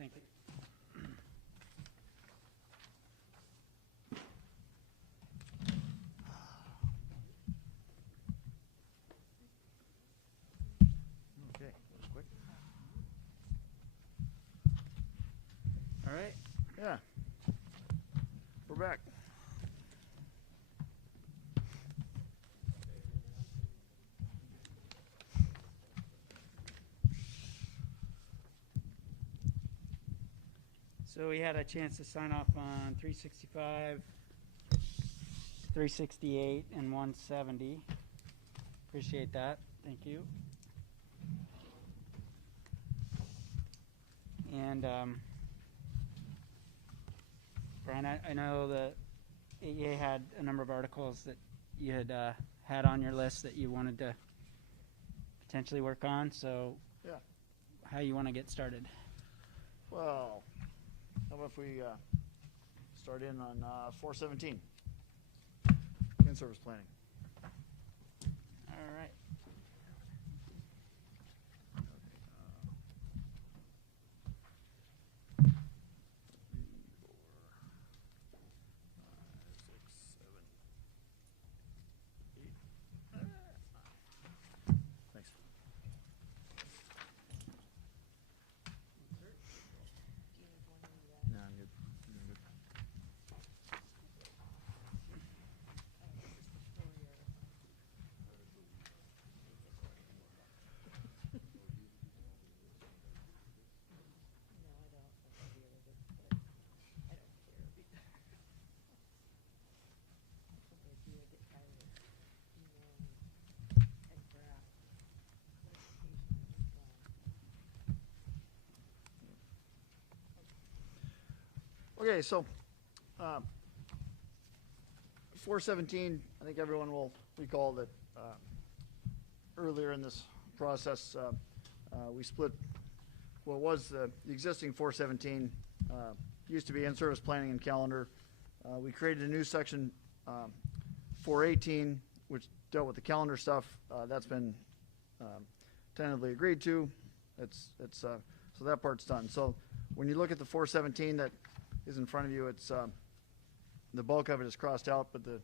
Thank you. Okay, that was quick. All right, yeah, we're back. So we had a chance to sign off on 365, 368, and 170. Appreciate that. Thank you. And Brian, I know the AEA had a number of articles that you had on your list that you wanted to potentially work on. So, Yeah. how you want to get started? Well, how about if we start in on 417, in-service planning. All right. Thanks. No, I'm good. I'm good. Okay, so 417, I think everyone will recall that earlier in this process, we split what was the existing 417, used to be in-service planning and calendar. We created a new section 418, which dealt with the calendar stuff. That's been tentatively agreed to. So that part's done. So when you look at the 417 that is in front of you, it's the bulk of it is crossed out, but the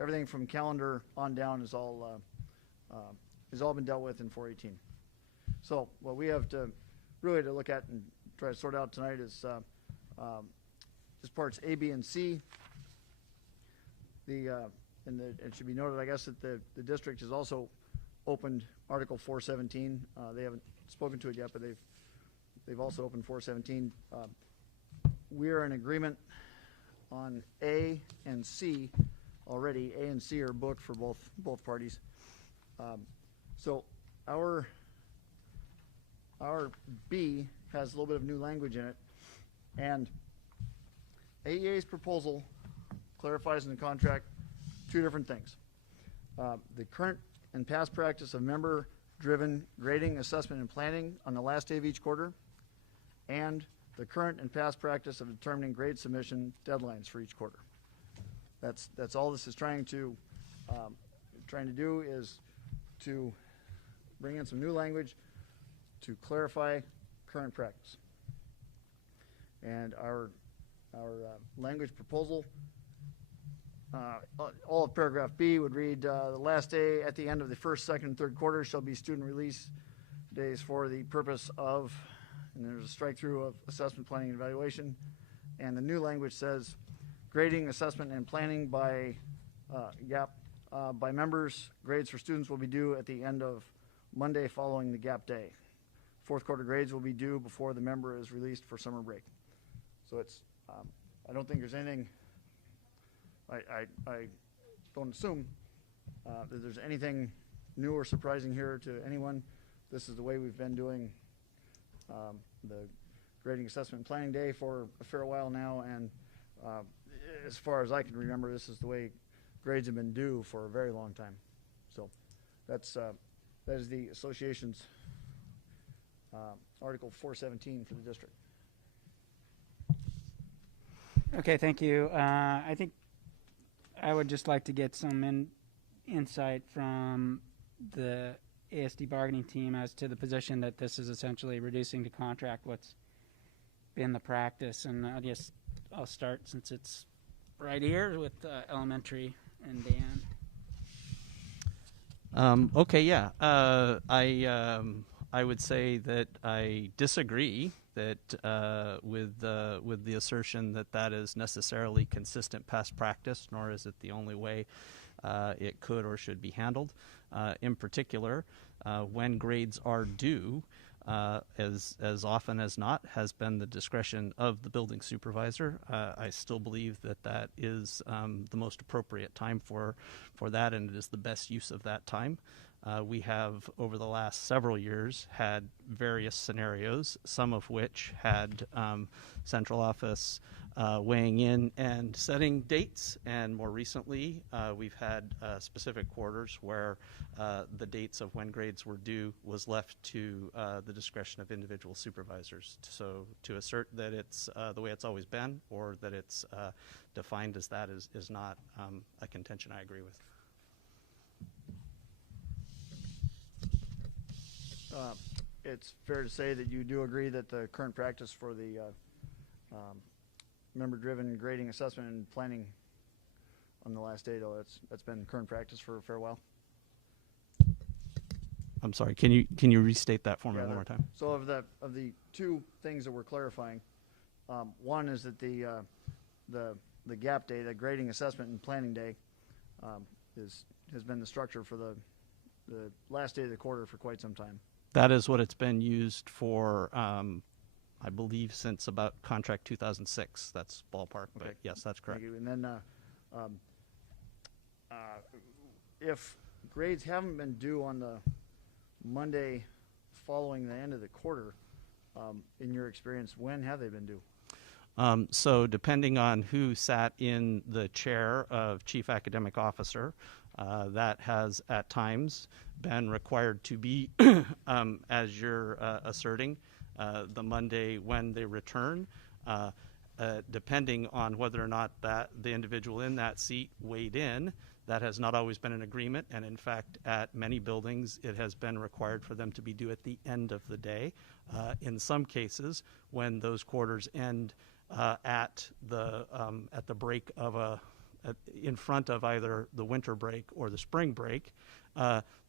everything from calendar on down is all been dealt with in 418. So what we have to really to look at and try to sort out tonight is parts A, B, and C. It should be noted, I guess, that the district has also opened Article 417. They haven't spoken to it yet, but they've also opened 417. We are in agreement on A and C already. A and C are booked for both parties. So our B has a little bit of new language in it, and AEA's proposal clarifies in the contract two different things. The current and past practice of member-driven grading, assessment, and planning on the last day of each quarter, and the current and past practice of determining grade submission deadlines for each quarter. That's all this is trying to do, is to bring in some new language to clarify current practice. And our language proposal, all of paragraph B would read, the last day at the end of the first, second, and third quarter shall be student release days for the purpose of, and there's a strike through of assessment, planning, and evaluation. And the new language says grading, assessment, and planning by by members. Grades for students will be due at the end of Monday following the gap day. Fourth quarter grades will be due before the member is released for summer break. So it's, I don't think there's anything, I don't assume that there's anything new or surprising here to anyone. This is the way we've been doing the grading, assessment, and planning day for a fair while now, and as far as I can remember, this is the way grades have been due for a very long time. So that is the association's Article 417 for the district. Okay, thank you. I think I would just like to get some insight from the ASD bargaining team as to the position that this is essentially reducing to contract. What's been the practice? And I'll start since it's right here with elementary and Dan. Okay, yeah. I would say that I disagree that with the assertion that that is necessarily consistent past practice, nor is it the only way it could or should be handled. In particular, when grades are due, as often as not, has been the discretion of the building supervisor. I still believe that that is the most appropriate time for that, and it is the best use of that time. We have, over the last several years, had various scenarios, some of which had central office weighing in and setting dates, and more recently we've had specific quarters where the dates of when grades were due was left to the discretion of individual supervisors. So to assert that it's the way it's always been, or that it's defined as that, is not a contention I agree with. It's fair to say that you do agree that the current practice for the member-driven grading, assessment, and planning on the last day, though, that's been current practice for a fair while. I'm sorry. Can you restate that for me one more time? So of the two things that we're clarifying, one is that the gap day, the grading, assessment, and planning day, has been the structure for the last day of the quarter for quite some time. That is what it's been used for, I believe, since about contract 2006. That's ballpark, but okay. Yes, that's correct. Thank you. And then if grades haven't been due on the Monday following the end of the quarter, in your experience, when have they been due? So depending on who sat in the chair of Chief Academic Officer, that has at times been required to be, as you're asserting, the Monday when they return, depending on whether or not that the individual in that seat weighed in. That has not always been an agreement, and in fact, at many buildings, it has been required for them to be due at the end of the day. In some cases, when those quarters end at the break of in front of either the winter break or the spring break,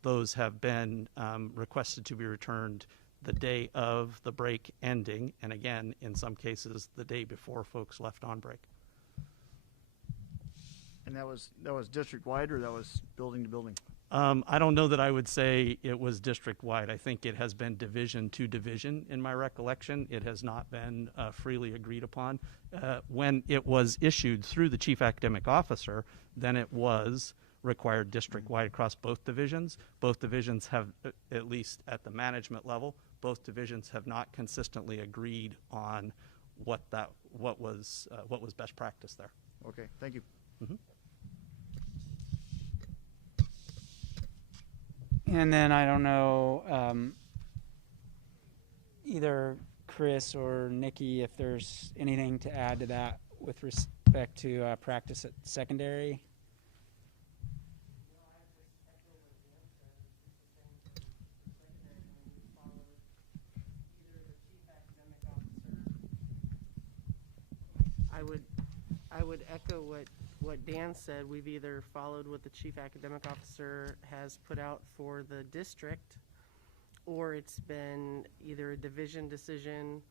those have been requested to be returned the day of the break ending, and again, in some cases, the day before folks left on break. And that was district-wide, or that was building to building? I don't know that I would say it was district-wide. I think it has been division to division in my recollection. It has not been freely agreed upon. When it was issued through the Chief Academic Officer, then it was required district-wide across both divisions. Both divisions have, at least at the management level, both divisions have not consistently agreed on what was best practice there. Okay, thank you. Mm-hmm. And then I don't know, either Chris or Nikki, if there's anything to add to that with respect to practice at secondary. I would echo what Dan said. We've either followed what the Chief Academic Officer has put out for the district, or it's been either a division decision,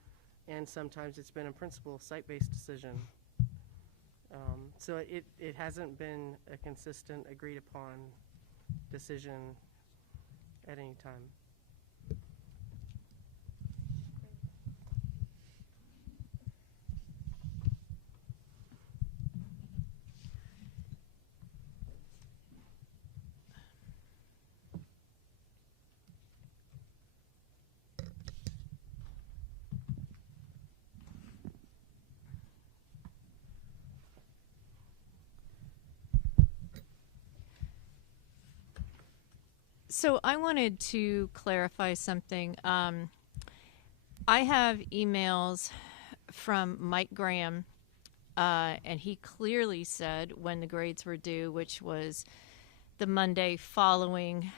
and sometimes it's been a principal site-based decision. So it hasn't been a consistent, agreed-upon decision at any time. So I wanted to clarify something. I have emails from Mike Graham, and he clearly said when the grades were due, which was the Monday following.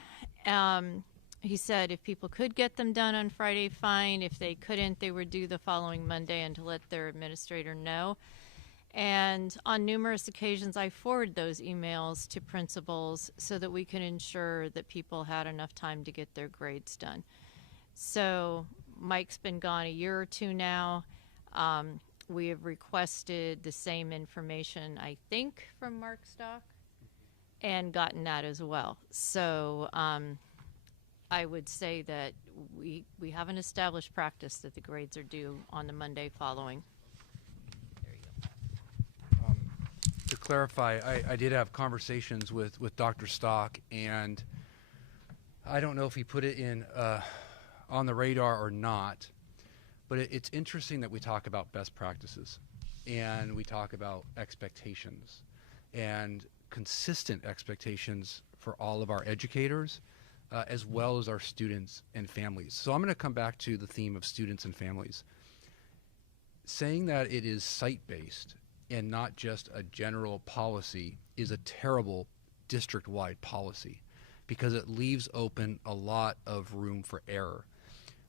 And he said if people could get them done on Friday, fine. If they couldn't, they were due the following Monday, and to let their administrator know. And on numerous occasions, I forwarded those emails to principals so that we could ensure that people had enough time to get their grades done. So Mike's been gone a year or two now. We have requested the same information, I think, from Mark Stock, and gotten that as well. So I would say that we have an established practice that the grades are due on the Monday following. To clarify, I did have conversations with Dr. Stock, and I don't know if he put it in on the radar or not, but it's interesting that we talk about best practices and we talk about expectations and consistent expectations for all of our educators as well as our students and families. So I'm going to come back to the theme of students and families. Saying that it is site-based and not just a general policy is a terrible district-wide policy because it leaves open a lot of room for error.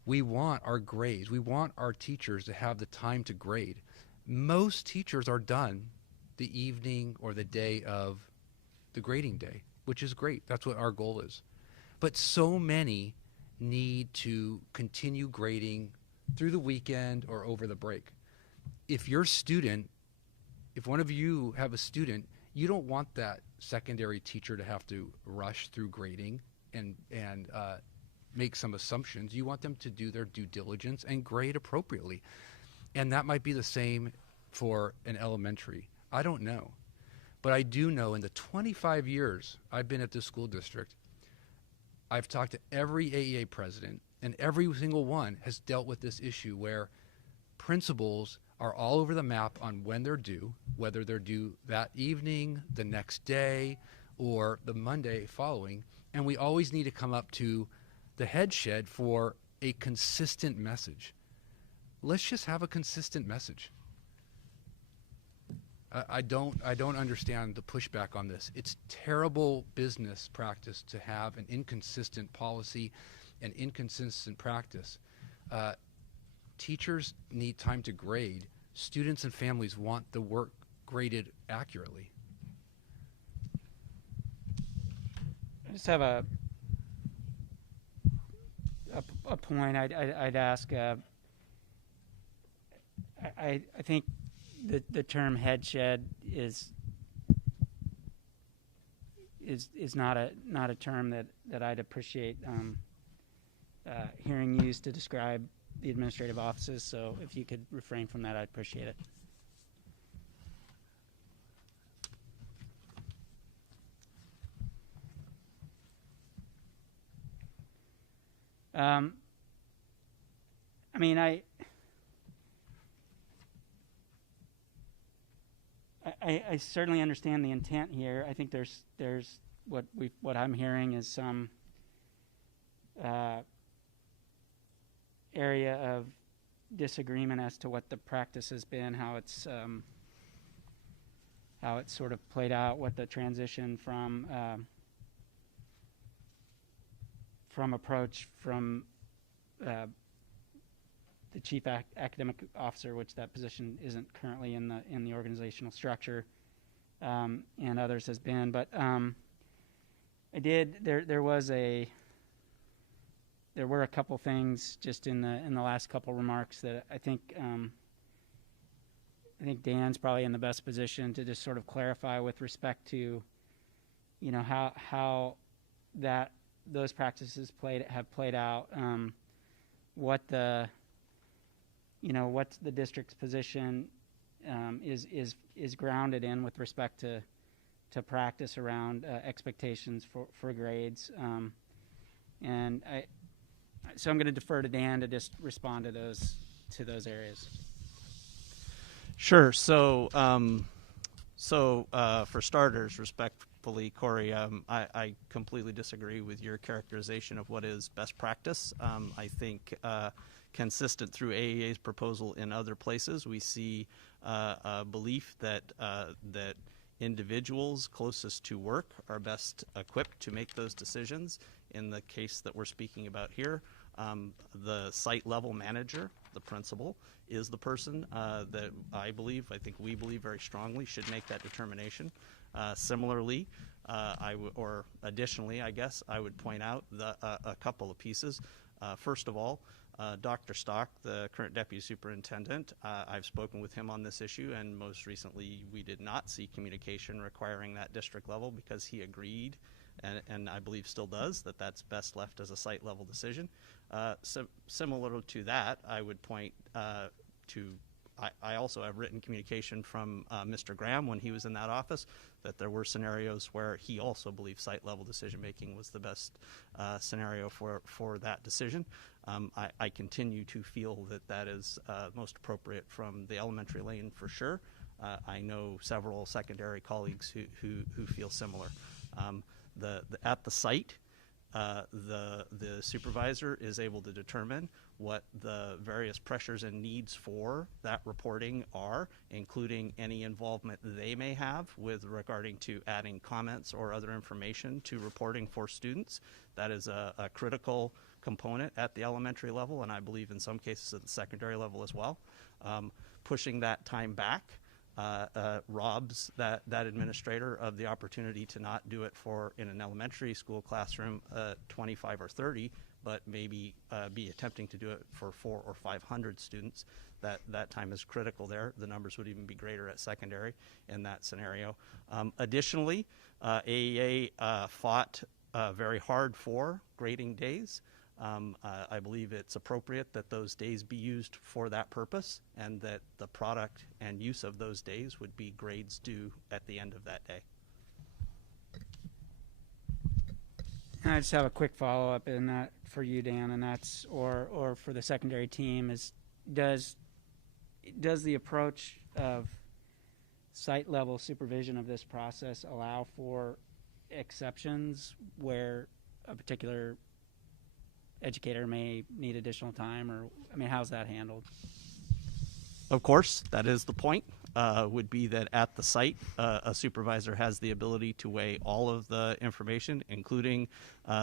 We want our grades. We want our teachers to have the time to grade. Most teachers are done the evening or the day of the grading day, which is great. That's what our goal is. But so many need to continue grading through the weekend or over the break. If your student, if one of you have a student, you don't want that secondary teacher to have to rush through grading and make some assumptions. You want them to do their due diligence and grade appropriately. And that might be the same for an elementary. I don't know. But I do know in the 25 years I've been at this school district, I've talked to every AEA president, and every single one has dealt with this issue where principals are all over the map on when they're due, whether they're due that evening, the next day, or the Monday following. And we always need to come up to the head shed for a consistent message. Let's just have a consistent message. I don't understand the pushback on this. It's terrible business practice to have an inconsistent policy and inconsistent practice. Teachers need time to grade. Students and families want the work graded accurately. I just have a point I'd ask. I think the term head shed is not a term that I'd appreciate hearing used to describe the administrative offices. So if you could refrain from that, I'd appreciate it. I mean, I certainly understand the intent here. I think there's what I'm hearing is some area of disagreement as to what the practice has been, how it's sort of played out, what the transition from approach from the chief academic officer, which that position isn't currently in the organizational structure, and others has been. But there were a couple things just in the last couple remarks that I think Dan's probably in the best position to just sort of clarify with respect to, you know, how those practices have played out, what the district's position is grounded in with respect to practice around expectations for grades, and so I'm going to defer to Dan to just respond to those areas. Sure. So for starters, respectfully, Corey, I completely disagree with your characterization of what is best practice. I think consistent through AEA's proposal in other places, we see a belief that individuals closest to work are best equipped to make those decisions. In the case that we're speaking about here, the site level manager, the principal, is the person that I think we believe very strongly should make that determination. Similarly, additionally, I guess, I would point out a couple of pieces. First of all, Dr. Stock, the current deputy superintendent, I've spoken with him on this issue, and most recently we did not see communication requiring that district level because he agreed, and I believe still does, that that's best left as a site level decision. Similar to that, I would point to I also have written communication from Mr. Graham when he was in that office that there were scenarios where he also believed site level decision making was the best scenario for that decision. I continue to feel that that is most appropriate from the elementary lane for sure. I know several secondary colleagues who feel similar. At the site, the supervisor is able to determine what the various pressures and needs for that reporting are, including any involvement they may have with regarding to adding comments or other information to reporting for students. That is a critical component at the elementary level, and I believe in some cases at the secondary level as well. Pushing that time back robs that administrator of the opportunity to not do it in an elementary school classroom 25 or 30, but maybe be attempting to do it for 400 or 500 students. That time is critical there. The numbers would even be greater at secondary in that scenario. Additionally, AEA fought very hard for grading days. I believe it's appropriate that those days be used for that purpose, and that the product and use of those days would be grades due at the end of that day. And I just have a quick follow-up in that for you, Dan, and that's or for the secondary team is does the approach of site level supervision of this process allow for exceptions where a particular educator may need additional time, or how's that handled? Of course, that is the point. Would be that at the site, a supervisor has the ability to weigh all of the information, including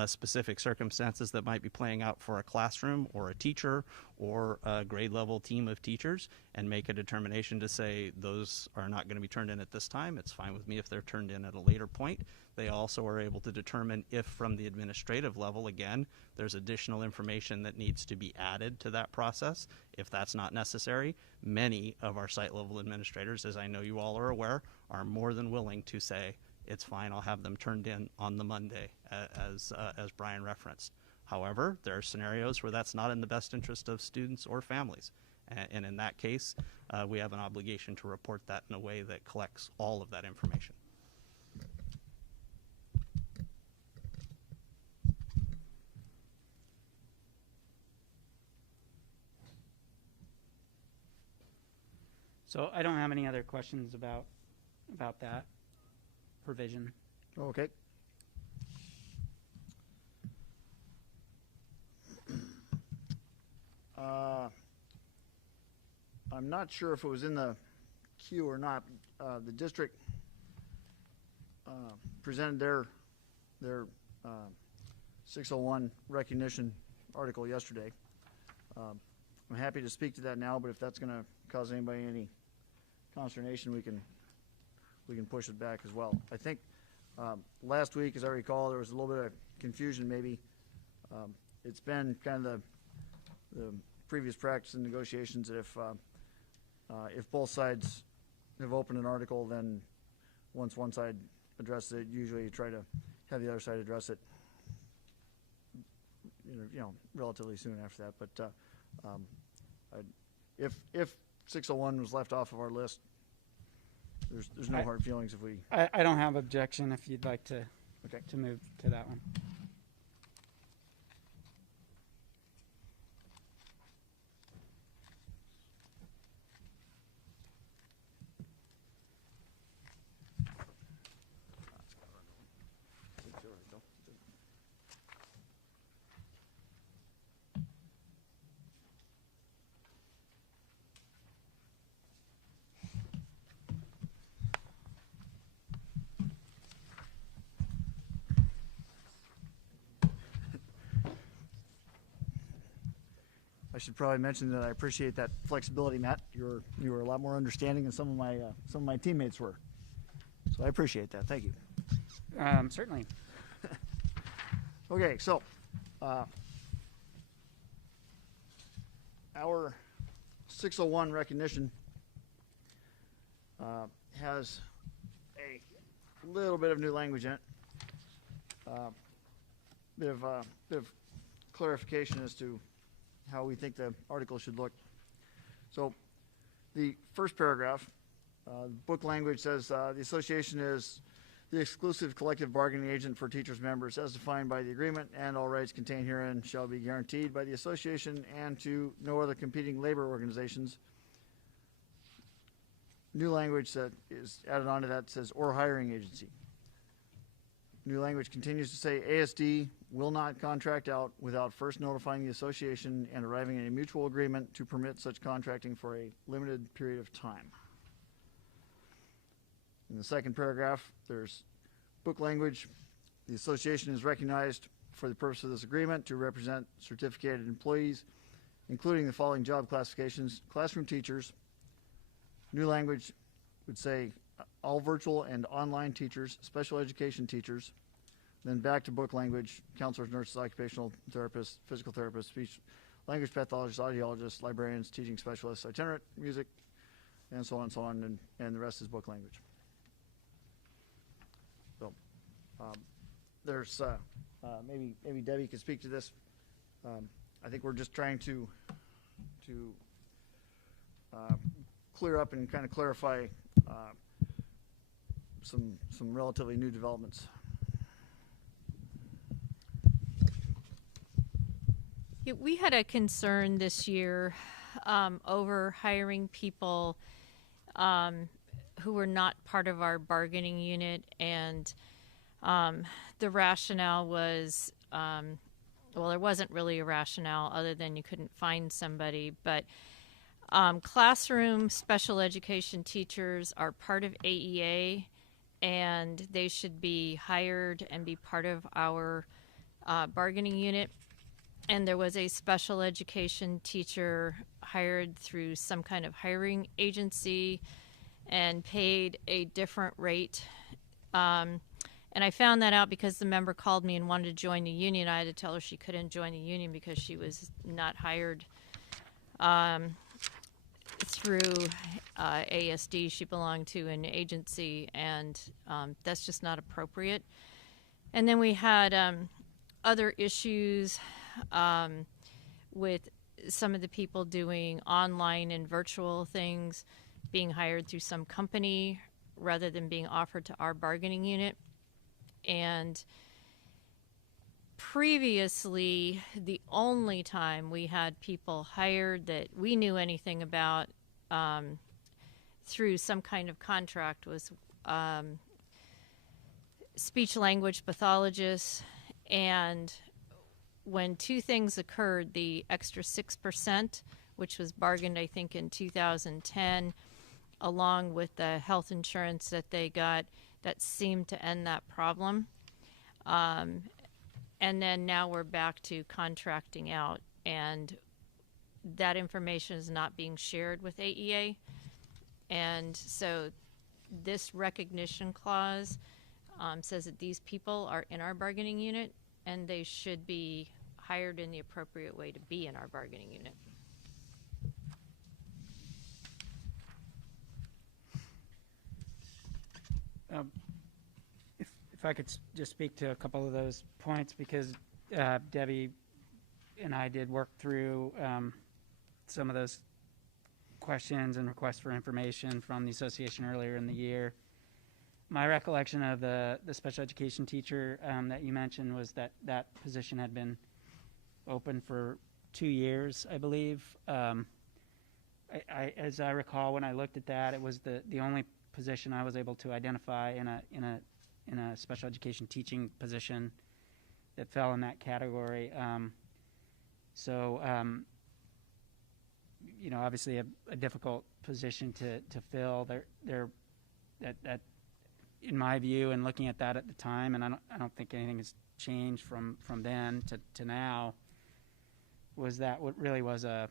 specific circumstances that might be playing out for a classroom or a teacher or a grade level team of teachers, and make a determination to say those are not going to be turned in at this time. It's fine with me if they're turned in at a later point. They also are able to determine if from the administrative level, again, there's additional information that needs to be added to that process. If that's not necessary, many of our site level administrators, as I know you all are aware, are more than willing to say, it's fine, I'll have them turned in on the Monday, as Brian referenced. However, there are scenarios where that's not in the best interest of students or families. And in that case, we have an obligation to report that in a way that collects all of that information. So I don't have any other questions about that provision. Okay. I'm not sure if it was in the queue or not. The district presented their 601 recognition article yesterday. I'm happy to speak to that now, but if that's going to cause anybody any consternation, we can push it back as well. I think last week, as I recall, there was a little bit of confusion maybe. It's been kind of the previous practice in negotiations that if both sides have opened an article, then once one side addresses it, usually you try to have the other side address it relatively soon after that. But if 601 was left off of our list, there's no hard feelings if we... I don't have objection if you'd like to move to that one. I should probably mention that I appreciate that flexibility, Matt. You were a lot more understanding than some of my teammates were. So I appreciate that. Thank you. Certainly. Okay, so our 601 recognition has a little bit of new language in it. Bit of clarification as to how we think the article should look. So the first paragraph, book language says the association is the exclusive collective bargaining agent for teachers' members as defined by the agreement, and all rights contained herein shall be guaranteed by the association and to no other competing labor organizations. New language that is added on to that says or hiring agency. New language continues to say ASD will not contract out without first notifying the association and arriving at a mutual agreement to permit such contracting for a limited period of time. In the second paragraph, there's book language. The association is recognized for the purpose of this agreement to represent certificated employees, including the following job classifications: classroom teachers. New language would say all virtual and online teachers, special education teachers. Then back to book language: counselors, nurses, occupational therapists, physical therapists, speech language pathologists, audiologists, librarians, teaching specialists, itinerant, music, and so on, and the rest is book language. So there's maybe Debbie could speak to this. I think we're just trying to clear up and kind of clarify some relatively new developments. Yeah, we had a concern this year over hiring people who were not part of our bargaining unit, and the rationale was, well, there wasn't really a rationale other than you couldn't find somebody, but classroom special education teachers are part of AEA, and they should be hired and be part of our bargaining unit. And there was a special education teacher hired through some kind of hiring agency and paid a different rate. And I found that out because the member called me and wanted to join the union. I had to tell her she couldn't join the union because she was not hired through ASD. She belonged to an agency, and that's just not appropriate. And then we had other issues with some of the people doing online and virtual things being hired through some company rather than being offered to our bargaining unit. And previously, the only time we had people hired that we knew anything about through some kind of contract was speech language pathologists. And when two things occurred, the extra 6%, which was bargained, I think, in 2010, along with the health insurance that they got, that seemed to end that problem. And then now we're back to contracting out, and that information is not being shared with AEA. And so this recognition clause says that these people are in our bargaining unit, and they should be hired in the appropriate way to be in our bargaining unit. If I could just speak to a couple of those points, because Debbie and I did work through some of those questions and requests for information from the association earlier in the year. My recollection of the special education teacher that you mentioned was that that position had been open for 2 years, I believe. As I recall, when I looked at that, it was the only position I was able to identify in a special education teaching position that fell in that category. Obviously a difficult position to fill. That in my view, and looking at that at the time, and I don't think anything has changed from then to now. that what really was a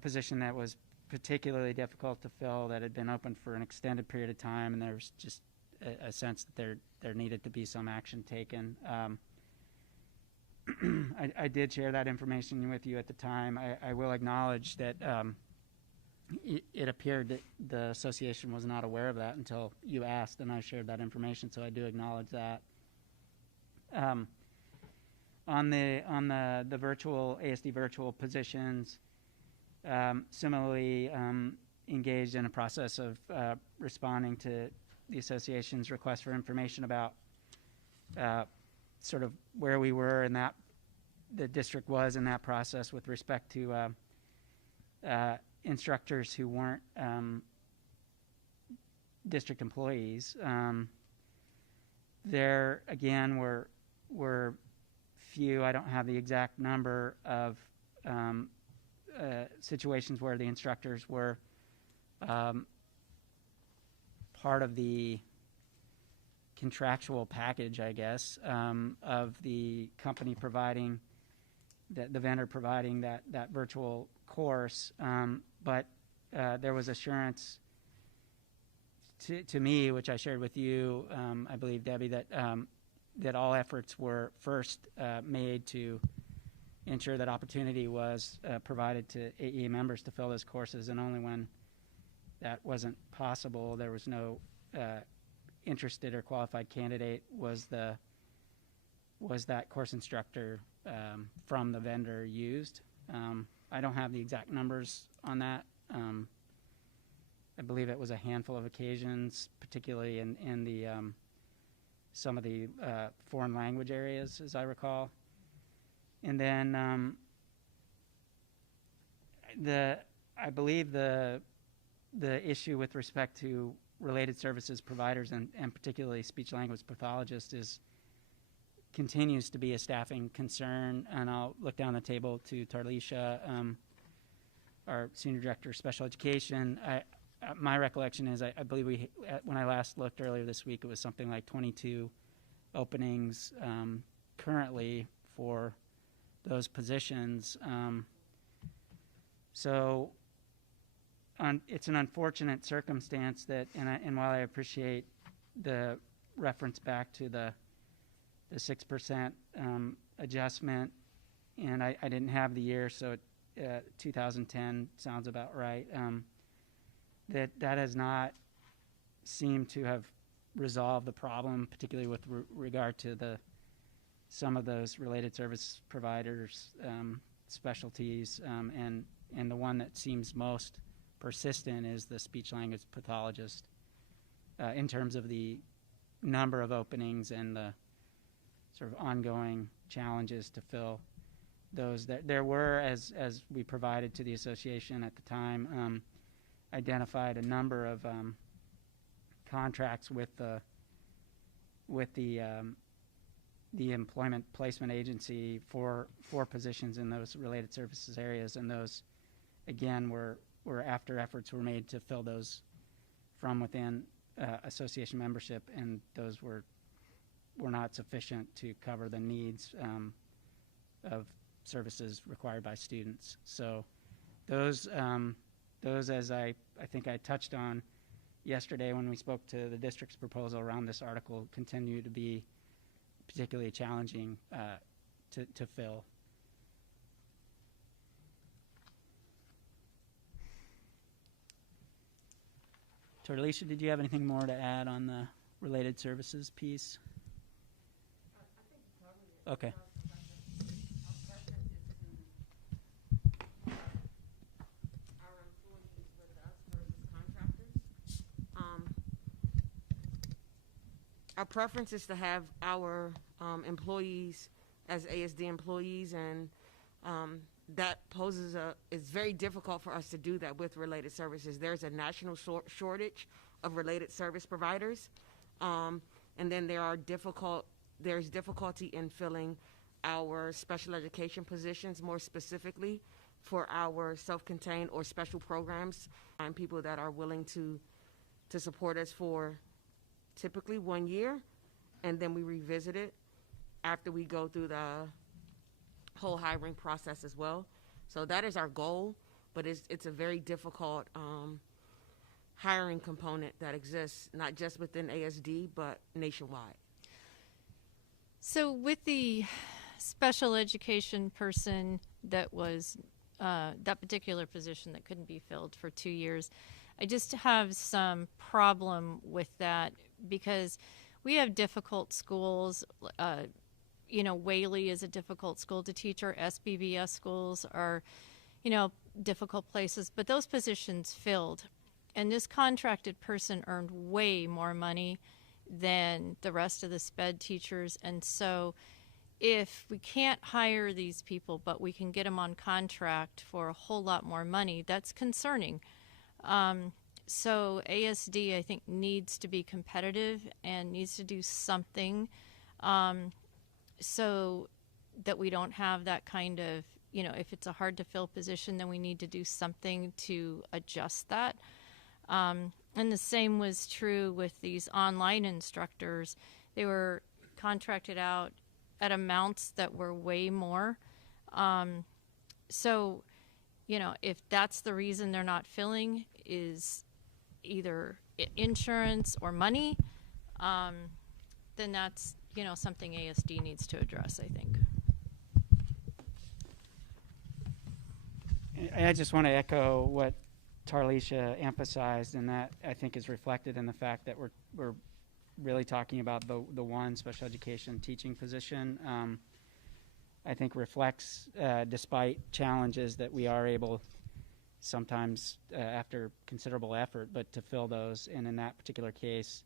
position that was particularly difficult to fill, that had been open for an extended period of time, and there was just a sense that there needed to be some action taken. I did share that information with you at the time. I will acknowledge that it appeared that the association was not aware of that until you asked, and I shared that information, so I do acknowledge that. On the virtual ASD virtual positions, similarly engaged in a process of responding to the association's request for information about sort of where we were and that the district was in that process with respect to instructors who weren't district employees. There again were few, I don't have the exact number of situations where the instructors were part of the contractual package, I guess, of the company providing, the vendor providing that virtual course. But there was assurance to me, which I shared with you, I believe, Debbie, that all efforts were first made to ensure that opportunity was provided to AEA members to fill those courses, and only when that wasn't possible, there was no interested or qualified candidate, was that course instructor from the vendor used. I don't have the exact numbers on that. I believe it was a handful of occasions, particularly in the some of the foreign language areas, as I recall. And then I believe the issue with respect to related services providers and particularly speech language pathologists continues to be a staffing concern. And I'll look down the table to Tarlisha, our Senior Director of Special Education. My recollection is I believe when I last looked earlier this week, it was something like 22 openings currently for those positions. So it's an unfortunate circumstance that, and while I appreciate the reference back to the 6% adjustment, and I didn't have the year, so 2010 sounds about right, that has not seemed to have resolved the problem, particularly with regard to some of those related service providers' specialties, and the one that seems most persistent is the speech language pathologist in terms of the number of openings and the sort of ongoing challenges to fill those. There were, as we provided to the association at the time, identified a number of contracts with the employment placement agency for positions in those related services areas, and those again were after efforts were made to fill those from within association membership, and those were not sufficient to cover the needs of services required by students. So those as I think I touched on yesterday when we spoke to the district's proposal around this article, continue to be particularly challenging to fill. Tortalisha, did you have anything more to add on the related services piece? Okay. Our preference is to have our employees as ASD employees, and that poses it's very difficult for us to do that with related services. There's a national shortage of related service providers, and then there's difficulty in filling our special education positions, more specifically for our self-contained or special programs, and people that are willing to support us for typically 1 year, and then we revisit it after we go through whole hiring process as well. So that is our goal, but it's a very difficult hiring component that exists, not just within ASD, but nationwide. So with the special education person that was that particular position that couldn't be filled for 2 years, I just have some problem with that because we have difficult schools. Whaley is a difficult school to teach. Our SBVS schools are, difficult places. But those positions filled. And this contracted person earned way more money than the rest of the SPED teachers. And so if we can't hire these people, but we can get them on contract for a whole lot more money, that's concerning. So ASD, I think, needs to be competitive and needs to do something so that we don't have that kind of, if it's a hard to fill position, then we need to do something to adjust that. And the same was true with these online instructors. They were contracted out at amounts that were way more. So, if that's the reason they're not filling is either insurance or money, then that's, something ASD needs to address, I think. I just want to echo what Tarlisha emphasized, and that I think is reflected in the fact that we're really talking about the one special education teaching position. I think reflects, despite challenges, that we are able sometimes after considerable effort, but to fill those. And in that particular case,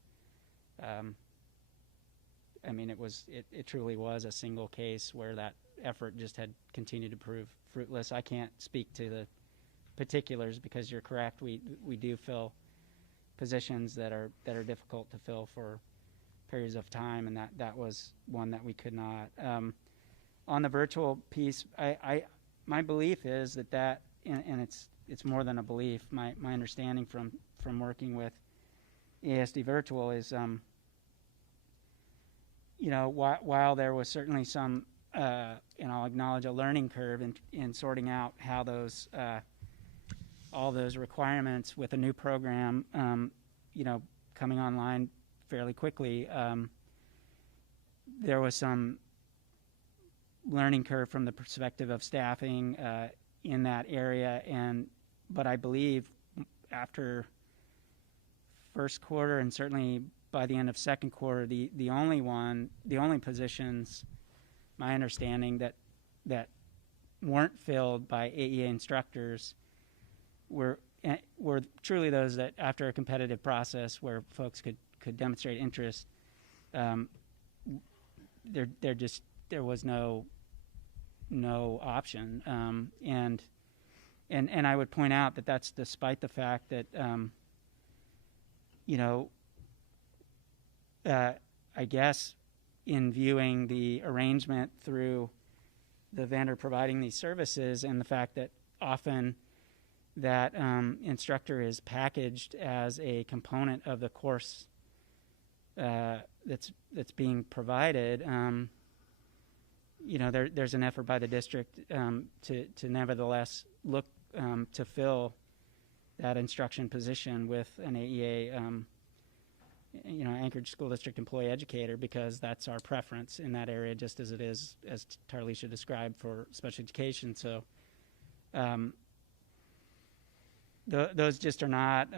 it truly was a single case where that effort just had continued to prove fruitless. I can't speak to the particulars because you're correct. We do fill positions that are difficult to fill for periods of time, and that was one that we could not. On the virtual piece, my belief is that and it's more than a belief. My understanding from working with ASD Virtual is, while there was certainly some, and I'll acknowledge a learning curve in sorting out how those all those requirements with a new program, coming online fairly quickly, there was some learning curve from the perspective of staffing in that area, but I believe after first quarter and certainly by the end of second quarter, the only positions, my understanding, that weren't filled by AEA instructors were truly those that, after a competitive process where folks could demonstrate interest, there was no option, and I would point out that that's despite the fact that I guess in viewing the arrangement through the vendor providing these services and the fact that often that instructor is packaged as a component of the course that's being provided, there's an effort by the district to nevertheless look to fill that instruction position with an AEA, Anchorage School District employee educator, because that's our preference in that area, just as it is, as Tarlisha described, for special education. So those just are not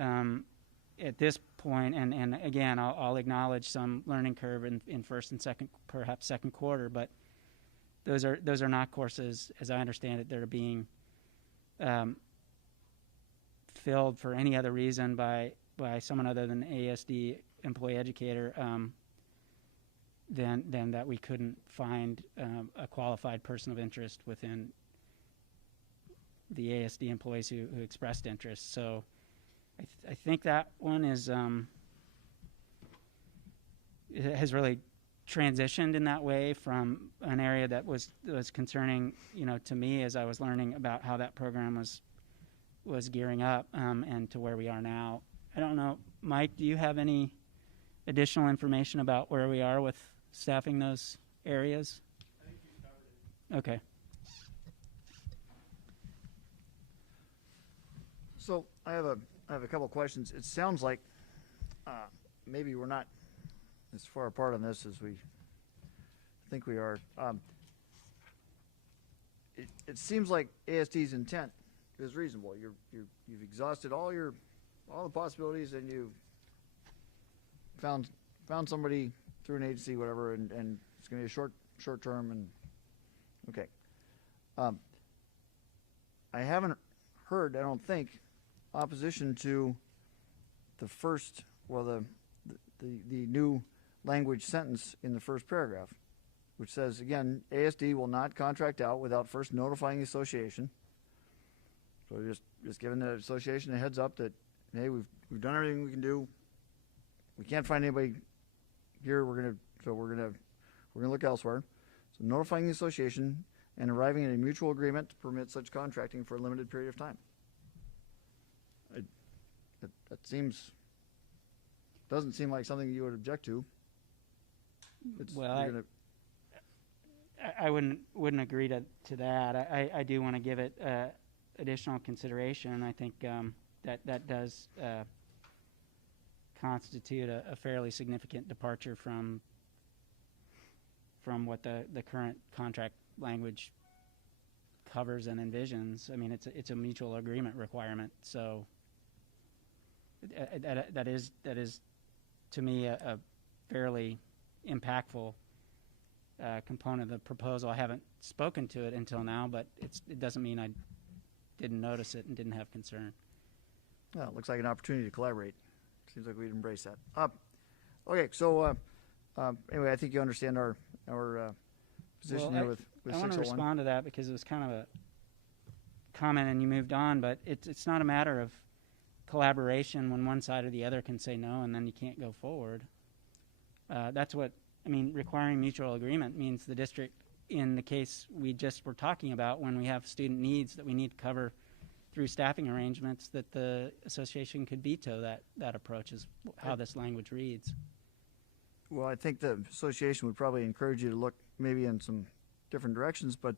at this point, and again, I'll acknowledge some learning curve in first and second, perhaps second quarter, but those are not courses, as I understand it, that are being filled for any other reason by someone other than ASD employee educator than that we couldn't find a qualified person of interest within the ASD employees who expressed interest. So I think that one is it has really transitioned in that way from an area that was concerning, to me as I was learning about how that program was gearing up, and to where we are now. I don't know, Mike, do you have any additional information about where we are with staffing those areas? I think you covered it. Okay. So I have a couple of questions. It sounds like maybe we're not as far apart on this as we think we are. It seems like ASD's intent is reasonable. You've exhausted all the possibilities, and you found somebody through an agency, whatever, and it's going to be a short term. And okay, I haven't heard, I don't think, opposition to the first, well, the new language sentence in the first paragraph, which says, again, ASD will not contract out without first notifying the association. So just giving the association a heads up that, hey, we've done everything we can do. We can't find anybody here. We're gonna look elsewhere. So notifying the association and arriving at a mutual agreement to permit such contracting for a limited period of time. That doesn't seem like something you would object to. Well, I wouldn't agree to that. I do want to give it additional consideration. I think that does constitute a fairly significant departure from what the current contract language covers and envisions. I mean, it's a mutual agreement requirement. So that is to me a fairly impactful component of the proposal. I haven't spoken to it until now, but it doesn't mean I didn't notice it and didn't have concern. Well, it looks like an opportunity to collaborate. Seems like we'd embrace that. Okay, so anyway, I think you understand our position here with 601. I want to respond to that because it was kind of a comment and you moved on, but it's not a matter of collaboration when one side or the other can say no and then you can't go forward. That's what, I mean, requiring mutual agreement means the district, in the case we just were talking about, when we have student needs that we need to cover through staffing arrangements, that the association could veto that approach is how this language reads. Well, I think the association would probably encourage you to look maybe in some different directions, but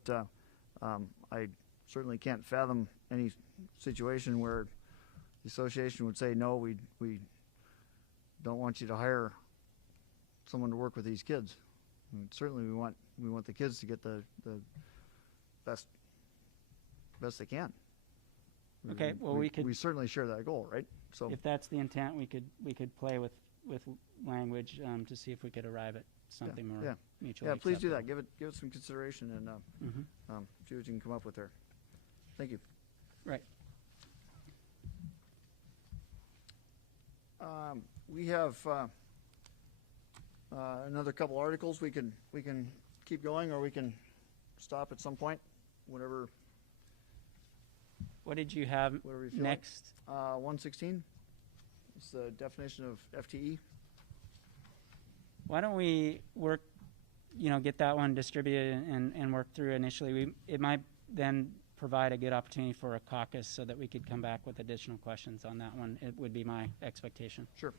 I certainly can't fathom any situation where the association would say, no, we don't want you to hire someone to work with these kids. And certainly we want the kids to get the best they can. Okay, well, we certainly share that goal, right? So if that's the intent, we could play with language to see if we could arrive at something more mutually please do that. acceptable. Give it some consideration and see what you can come up with there. Thank you. Right. We have another couple articles. We can keep going, or we can stop at some point, whatever. What did you have Whatever you feel next? Like. 116. It's the definition of FTE. Why don't we work, get that one distributed and work through initially. It might then provide a good opportunity for a caucus so that we could come back with additional questions on that one. It would be my expectation. Sure.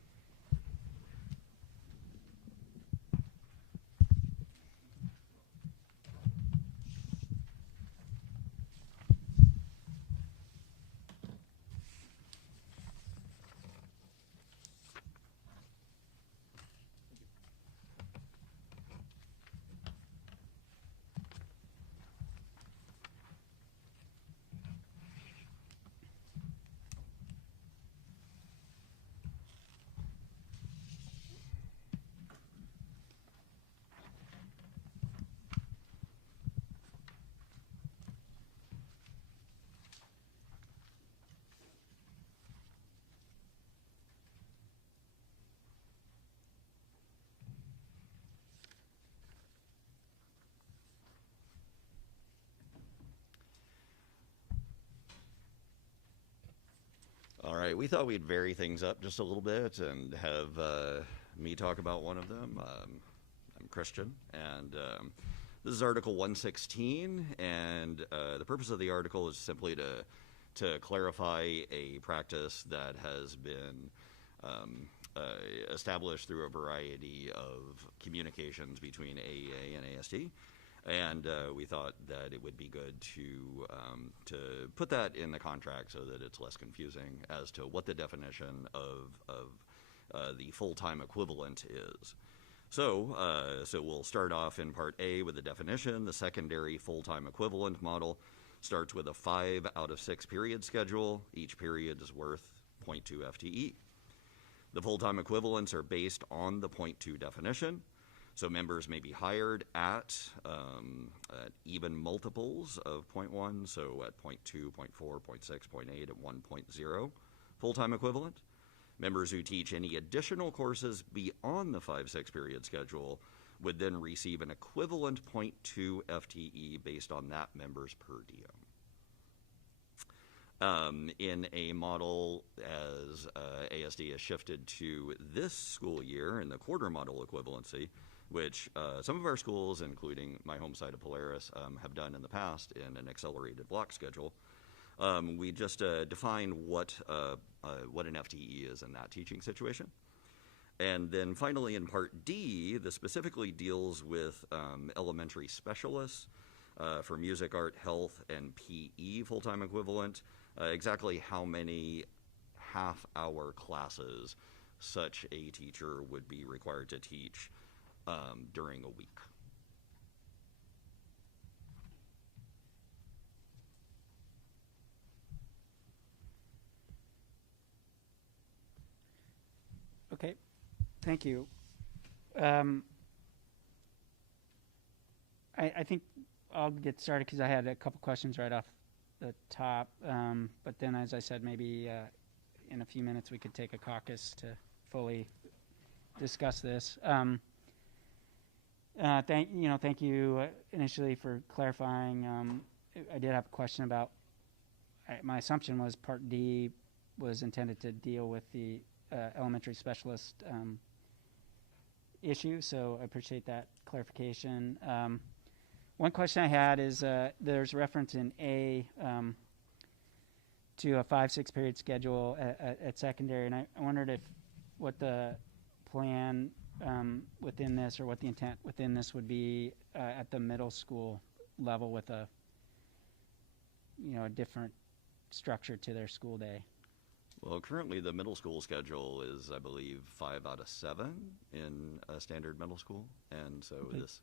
All right, we thought we'd vary things up just a little bit and have me talk about one of them. I'm Christian, and this is Article 116, and the purpose of the article is simply to clarify a practice that has been established through a variety of communications between AEA and ASD. And we thought that it would be good to put that in the contract so that it's less confusing as to what the definition of the full-time equivalent is. So we'll start off in Part A with the definition. The secondary full-time equivalent model starts with a 5 out of 6 period schedule. Each period is worth 0.2 FTE. The full-time equivalents are based on the 0.2 definition. So members may be hired at even multiples of 0.1, so at 0.2, 0.4, 0.6, 0.8, at 1.0 full-time equivalent. Members who teach any additional courses beyond the 5-6 period schedule would then receive an equivalent 0.2 FTE based on that member's per diem. In a model as ASD has shifted to this school year in the quarter model equivalency, which some of our schools, including my home site of Polaris, have done in the past in an accelerated block schedule, we just define what an FTE is in that teaching situation. And then finally in Part D, this specifically deals with elementary specialists for music, art, health, and PE full-time equivalent, exactly how many half-hour classes such a teacher would be required to teach during a week. Okay, thank you. I think I'll get started because I had a couple questions right off the top. But then, as I said, maybe in a few minutes we could take a caucus to fully discuss this. Thank you initially for clarifying. I did have a question about. My assumption was Part D was intended to deal with the elementary specialist issue, so I appreciate that clarification. One question I had is there's reference in A to a 5-6 period schedule at secondary, and I wondered what the plan within this, or what the intent within this would be at the middle school level with a different structure to their school day. Well, currently the middle school schedule is, I believe, 5 out of 7 in a standard middle school, and so Okay. this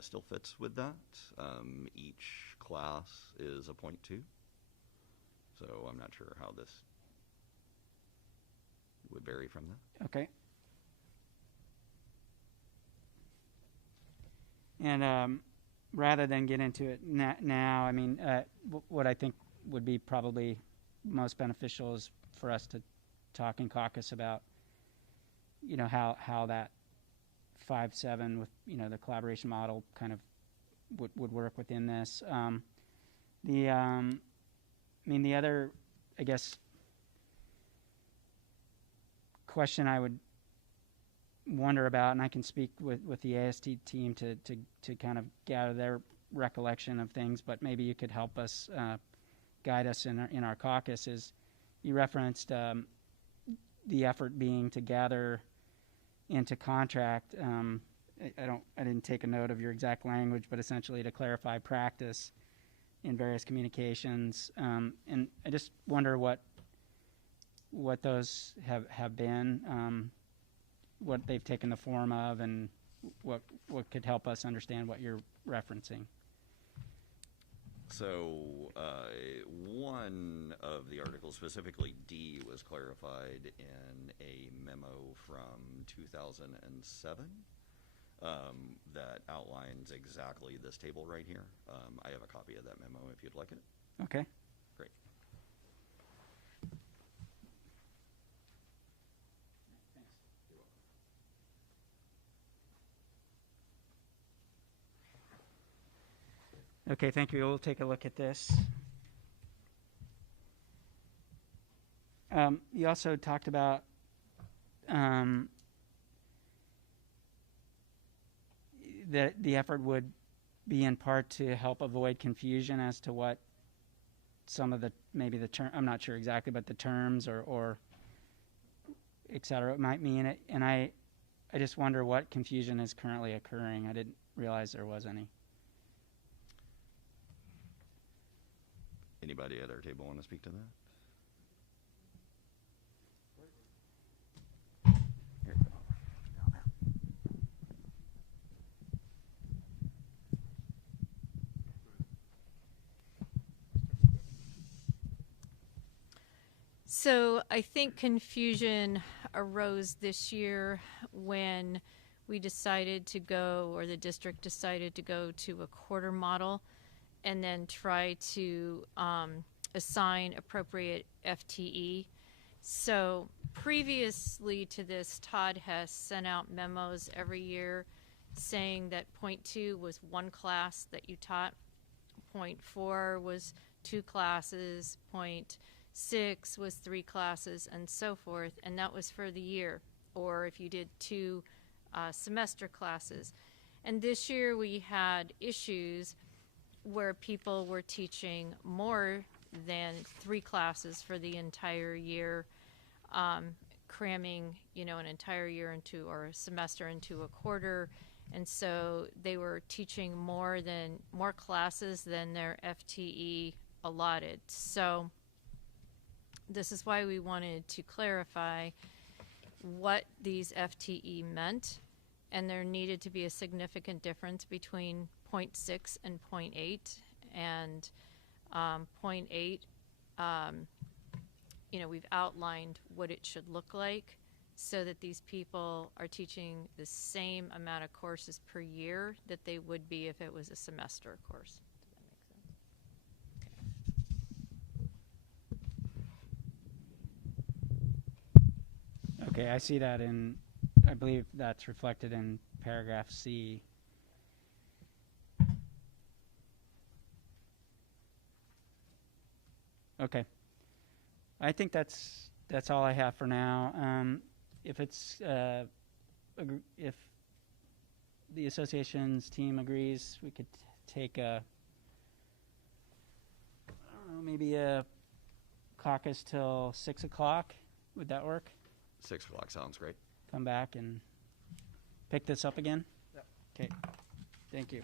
still fits with that. Each class is a 0.2, so I'm not sure how this would vary from that. Okay. And rather than get into it now, I mean, what I think would be probably most beneficial is for us to talk in caucus about, how that 5-7 with, the collaboration model kind of would work within this. The other, I guess, question I would wonder about, and I can speak with the ASD team to kind of gather their recollection of things, but maybe you could help us guide us in our caucus, is you referenced the effort being to gather into contract. I didn't take a note of your exact language, but essentially to clarify practice in various communications. And I just wonder what those have been, what they've taken the form of, and what could help us understand what you're referencing. So one of the articles, specifically D, was clarified in a memo from 2007 that outlines exactly this table right here. I have a copy of that memo if you'd like it. Okay. Great. Okay, thank you. We'll take a look at this. You also talked about that the effort would be in part to help avoid confusion as to what some of the, maybe the term, I'm not sure exactly, but the terms or et cetera might mean. And I just wonder what confusion is currently occurring. I didn't realize there was any. Anybody at our table want to speak to that? Here you go. Down there. So I think confusion arose this year when we decided to go, or the district decided to go to a quarter model and then try to assign appropriate FTE. So previously to this, Todd has sent out memos every year saying that point 2 was one class that you taught, point 4 was 2 classes, point 6 was 3 classes, and so forth, and that was for the year, or if you did 2 semester classes. And this year we had issues where people were teaching more than 3 classes for the entire year, cramming, an entire year into, or a semester into a quarter, and so they were teaching more classes than their FTE allotted. So this is why we wanted to clarify what these FTE meant, and there needed to be a significant difference between point 6 and point 8. And point 8, we've outlined what it should look like so that these people are teaching the same amount of courses per year that they would be if it was a semester course. Does that make sense? Okay, I see that I believe that's reflected in paragraph C. Okay. I think that's all I have for now. If the association's team agrees, we could take maybe a caucus till 6 o'clock. Would that work? 6 o'clock sounds great. Come back and pick this up again? Yep. Okay. Thank you.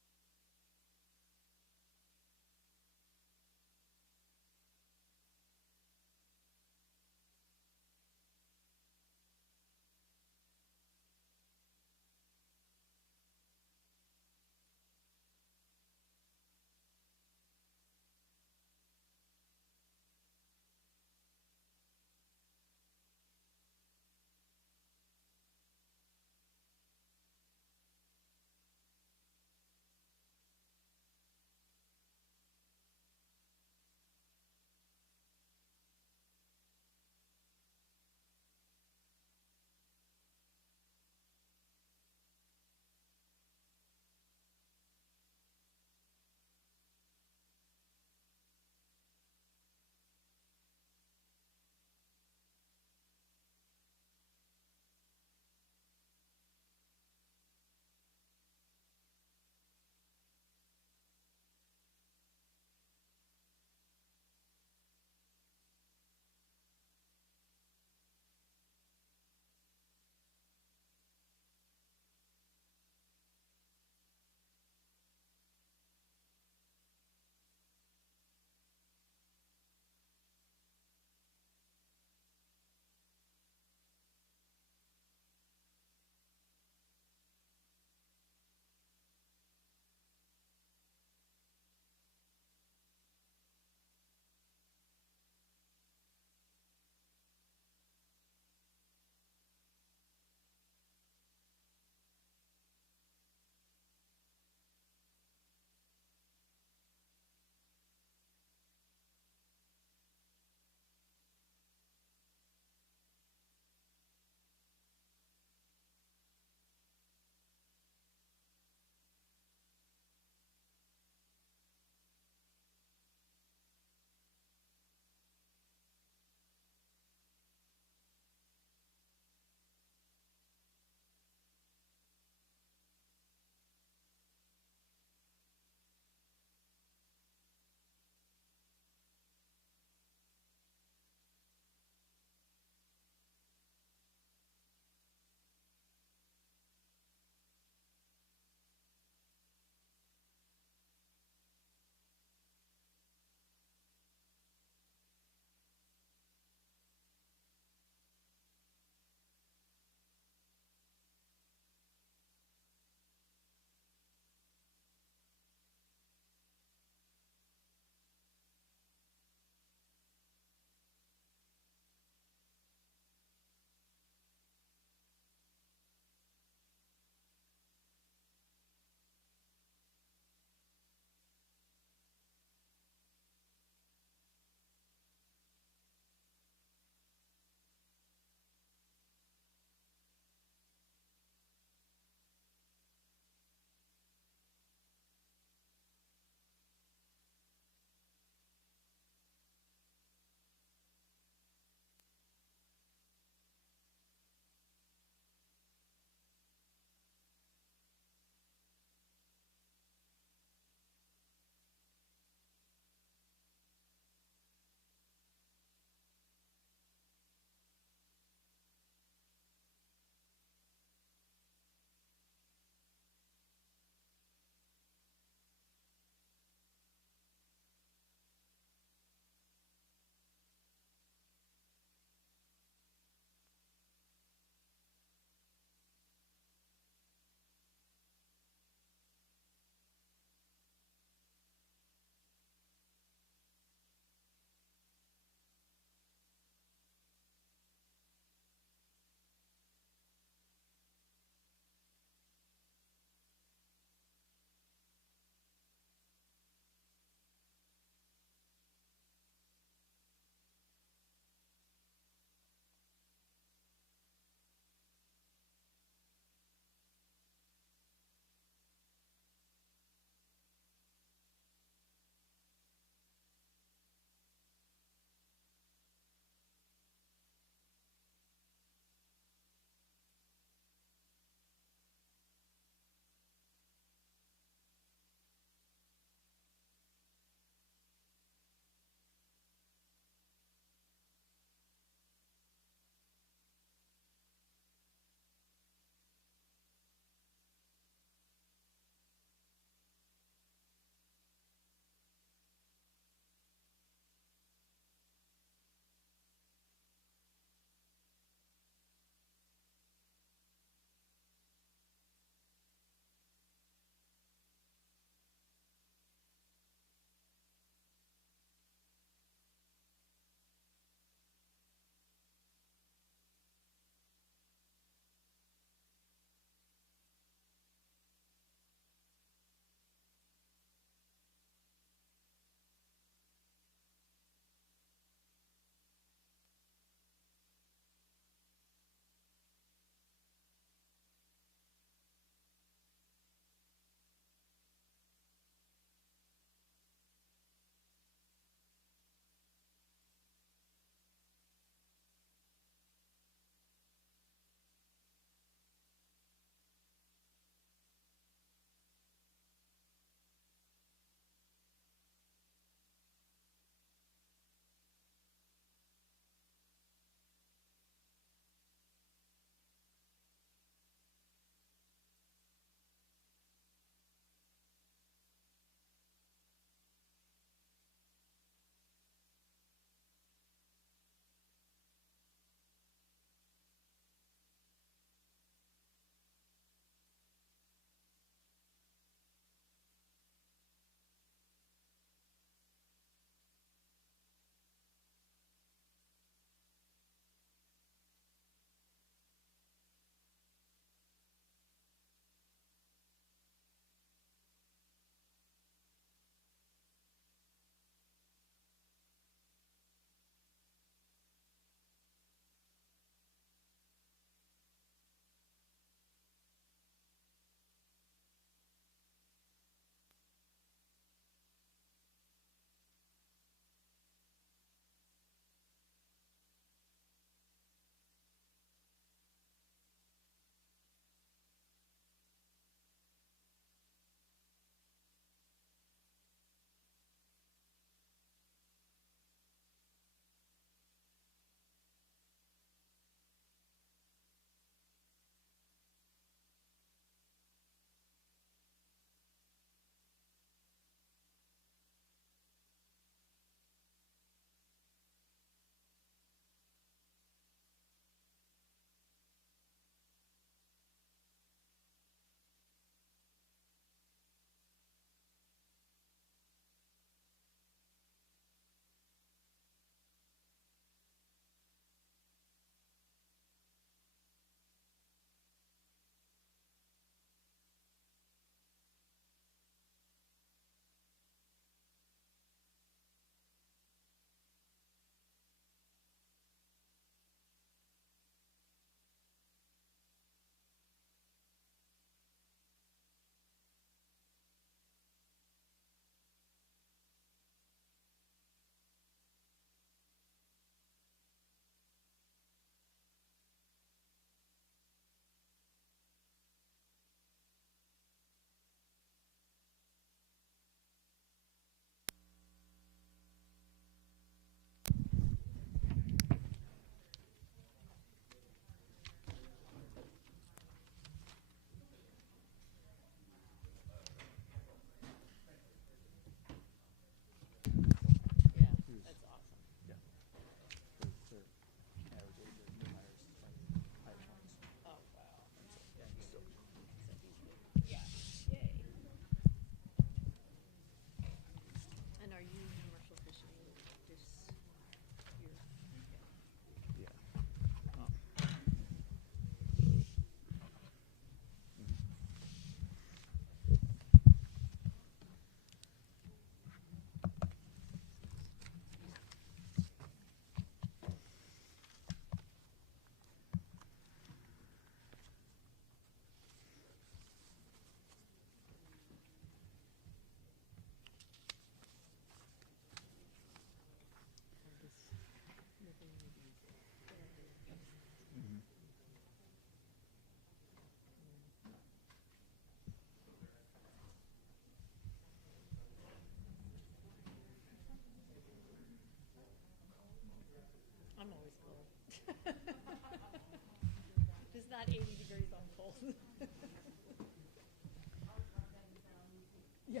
Yeah.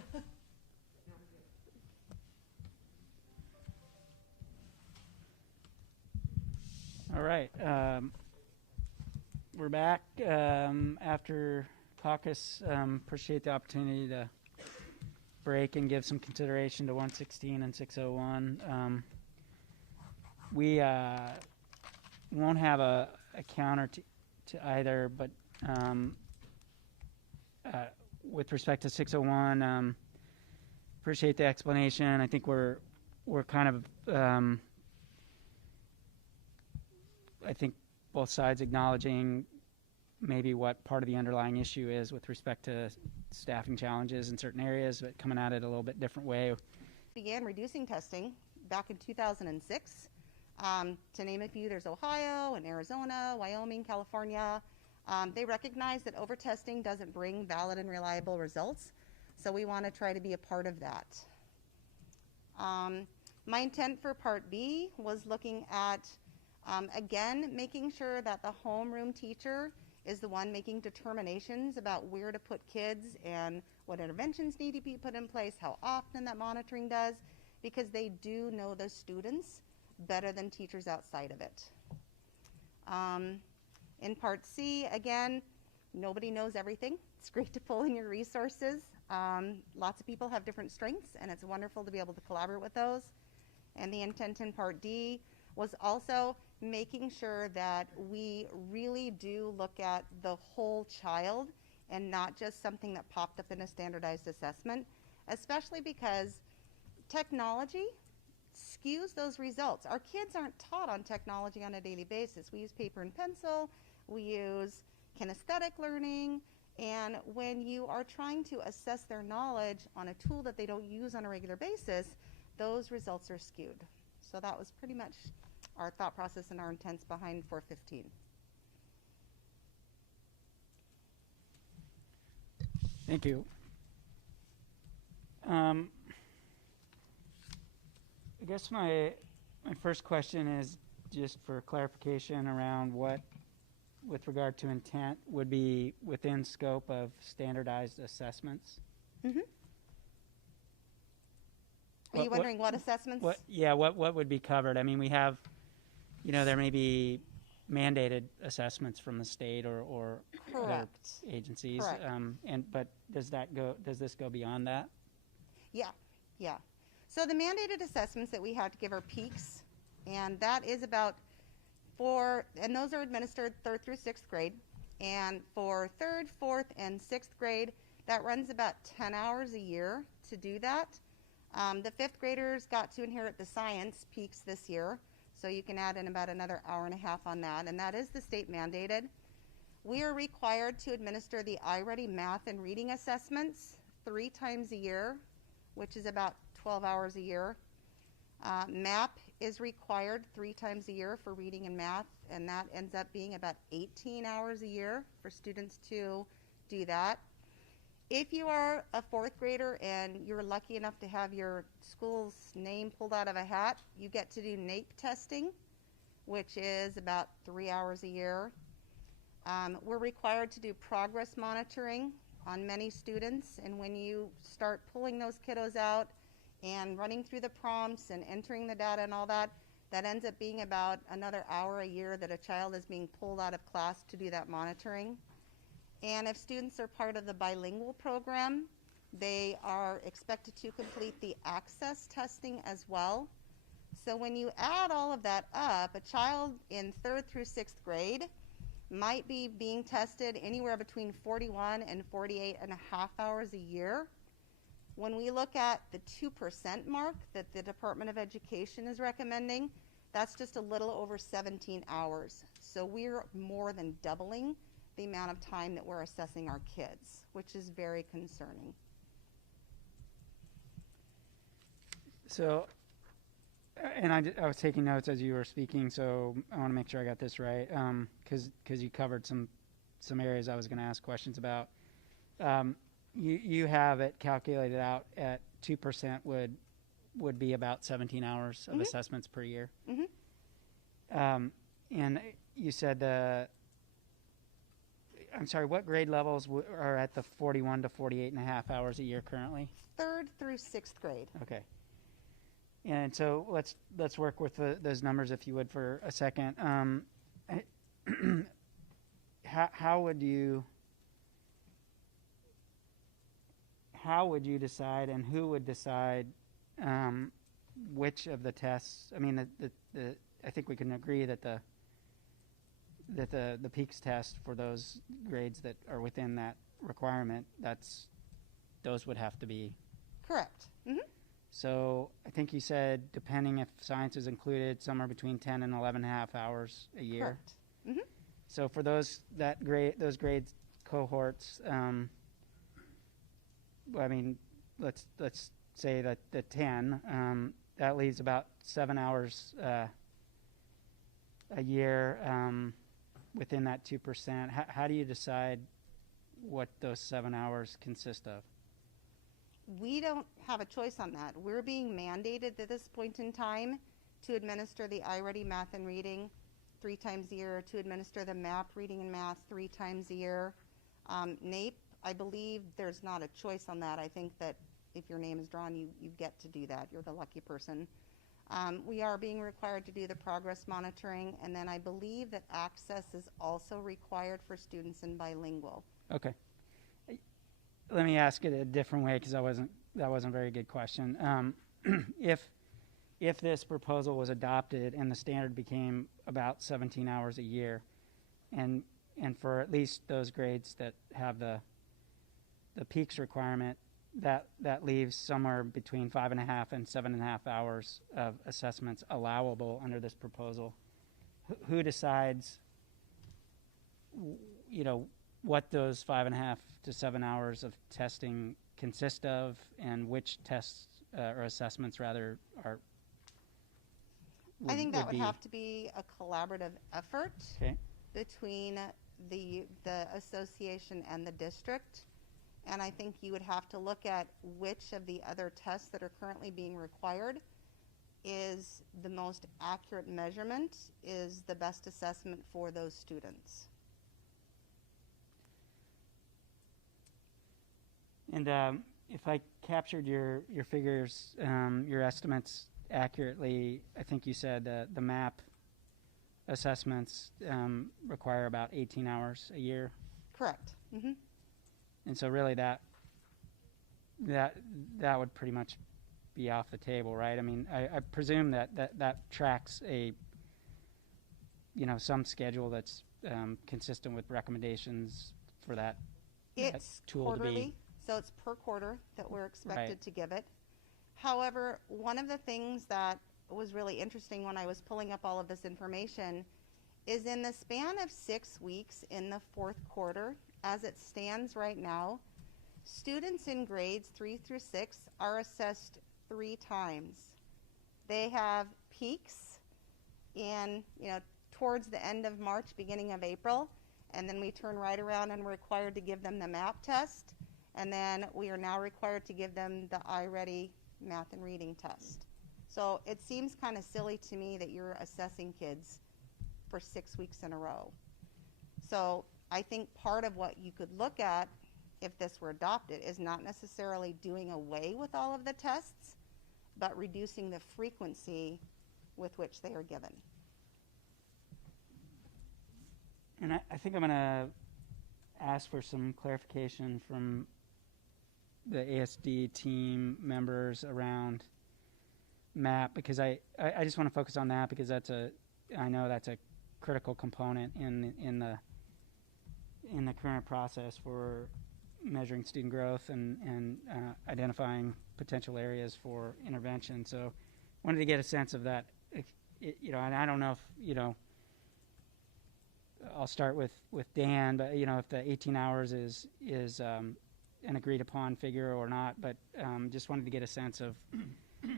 All right. We're back after caucus. Appreciate the opportunity to break and give some consideration to 116 and 601. We won't have a counter to either, but with respect to 601, appreciate the explanation. I think we're kind of I think both sides acknowledging maybe what part of the underlying issue is with respect to staffing challenges in certain areas, but coming at it a little bit different way. Began reducing testing back in 2006. To name a few, there's Ohio and Arizona, Wyoming, California. They recognize that over-testing doesn't bring valid and reliable results, so we want to try to be a part of that. My intent for Part B was looking at, again, making sure that the homeroom teacher is the one making determinations about where to put kids and what interventions need to be put in place, how often that monitoring does, because they do know the students better than teachers outside of it. In Part C, again, nobody knows everything. It's great to pull in your resources. Lots of people have different strengths, and it's wonderful to be able to collaborate with those. And the intent in Part D was also making sure that we really do look at the whole child and not just something that popped up in a standardized assessment, especially because technology skews those results. Our kids aren't taught on technology on a daily basis. We use paper and pencil, we use kinesthetic learning, and when you are trying to assess their knowledge on a tool that they don't use on a regular basis, those results are skewed. So that was pretty much our thought process and our intents behind 415. Thank you. I guess my first question is just for clarification around what, with regard to intent, would be within scope of standardized assessments. Mm-hmm. Are you wondering what assessments? What would be covered? I mean, we have, there may be mandated assessments from the state or other agencies. Correct. But does this go beyond that? Yeah. So the mandated assessments that we have to give are peaks, and that is about and those are administered 3rd through 6th grade. And for 3rd, 4th, and 6th grade, that runs about 10 hours a year to do that. The 5th graders got to inherit the science peaks this year, so you can add in about another hour and a half on that, and that is the state mandated. We are required to administer the iReady math and reading assessments 3 times a year, which is about 12 hours a year. MAP is required 3 times a year for reading and math, and that ends up being about 18 hours a year for students to do that. If you are a 4th grader and you're lucky enough to have your school's name pulled out of a hat, you get to do NAEP testing, which is about 3 hours a year. We're required to do progress monitoring on many students, and when you start pulling those kiddos out and running through the prompts and entering the data and all that, that ends up being about another hour a year that a child is being pulled out of class to do that monitoring. And if students are part of the bilingual program, they are expected to complete the access testing as well. So when you add all of that up, a child in 3rd through 6th grade might be being tested anywhere between 41 and 48 and a half hours a year. When we look at the 2% mark that the Department of Education is recommending, that's just a little over 17 hours. So we're more than doubling the amount of time that we're assessing our kids, which is very concerning. So, and I was taking notes as you were speaking, so I want to make sure I got this right, because you covered some areas I was going to ask questions about. You have it calculated out at 2% would be about 17 hours of assessments per year. Mm-hmm. And you said I'm sorry, what grade levels are at the 41 to 48 and a half hours a year currently? 3rd through 6th grade. Okay. And so let's work with those numbers, if you would, for a second. How would you decide, and who would decide which of the tests? I mean, I think we can agree that the PEAKS test for those grades that are within that requirement, those would have to be. Correct. Mm-hmm. So I think you said, depending if science is included, somewhere between 10 and 11 and a half hours a year. Correct. Mm-hmm. So for those grades cohorts, I mean, let's say that the 10, that leaves about 7 hours a year within that 2%. How do you decide what those 7 hours consist of? We don't have a choice on that. We're being mandated at this point in time to administer the iReady math and reading 3 times a year, to administer the MAP reading and math 3 times a year. NAEP, I believe there's not a choice on that. I think that if your name is drawn, you get to do that. You're the lucky person. We are being required to do the progress monitoring, and then I believe that access is also required for students in bilingual. Okay. Let me ask it a different way, because that wasn't a very good question. If this proposal was adopted and the standard became about 17 hours a year, and for at least those grades that have the PEAKS requirement, that leaves somewhere between 5.5 and 7.5 hours of assessments allowable under this proposal. Who decides, what those 5.5 to 7 hours of testing consist of, and which tests or assessments rather are? I think that would have to be a collaborative effort between the association and the district. And I think you would have to look at which of the other tests that are currently being required is the most accurate measurement, is the best assessment for those students. And if I captured your figures, your estimates accurately, I think you said the MAP assessments require about 18 hours a year. Correct. Mm-hmm. And so really that would pretty much be off the table, right? I mean, I presume that tracks some schedule that's consistent with recommendations for that tool quarterly, to be. So it's per quarter that we're expected to give it. However, one of the things that was really interesting when I was pulling up all of this information is in the span of 6 weeks in the 4th quarter, as it stands right now, students in grades 3 through 6 are assessed 3 times. They have peaks in, towards the end of March, beginning of April, and then we turn right around and we're required to give them the MAP test, and then we are now required to give them the iReady math and reading test. So it seems kind of silly to me that you're assessing kids for 6 weeks in a row. So I think part of what you could look at, if this were adopted, is not necessarily doing away with all of the tests, but reducing the frequency with which they are given. And I think I'm going to ask for some clarification from the ASD team members around MAP, because I just want to focus on that, because I know that's a critical component in the current process for measuring student growth and identifying potential areas for intervention. So wanted to get a sense of that, and I don't know if, I'll start with Dan, but if the 18 hours is an agreed upon figure or not, but just wanted to get a sense of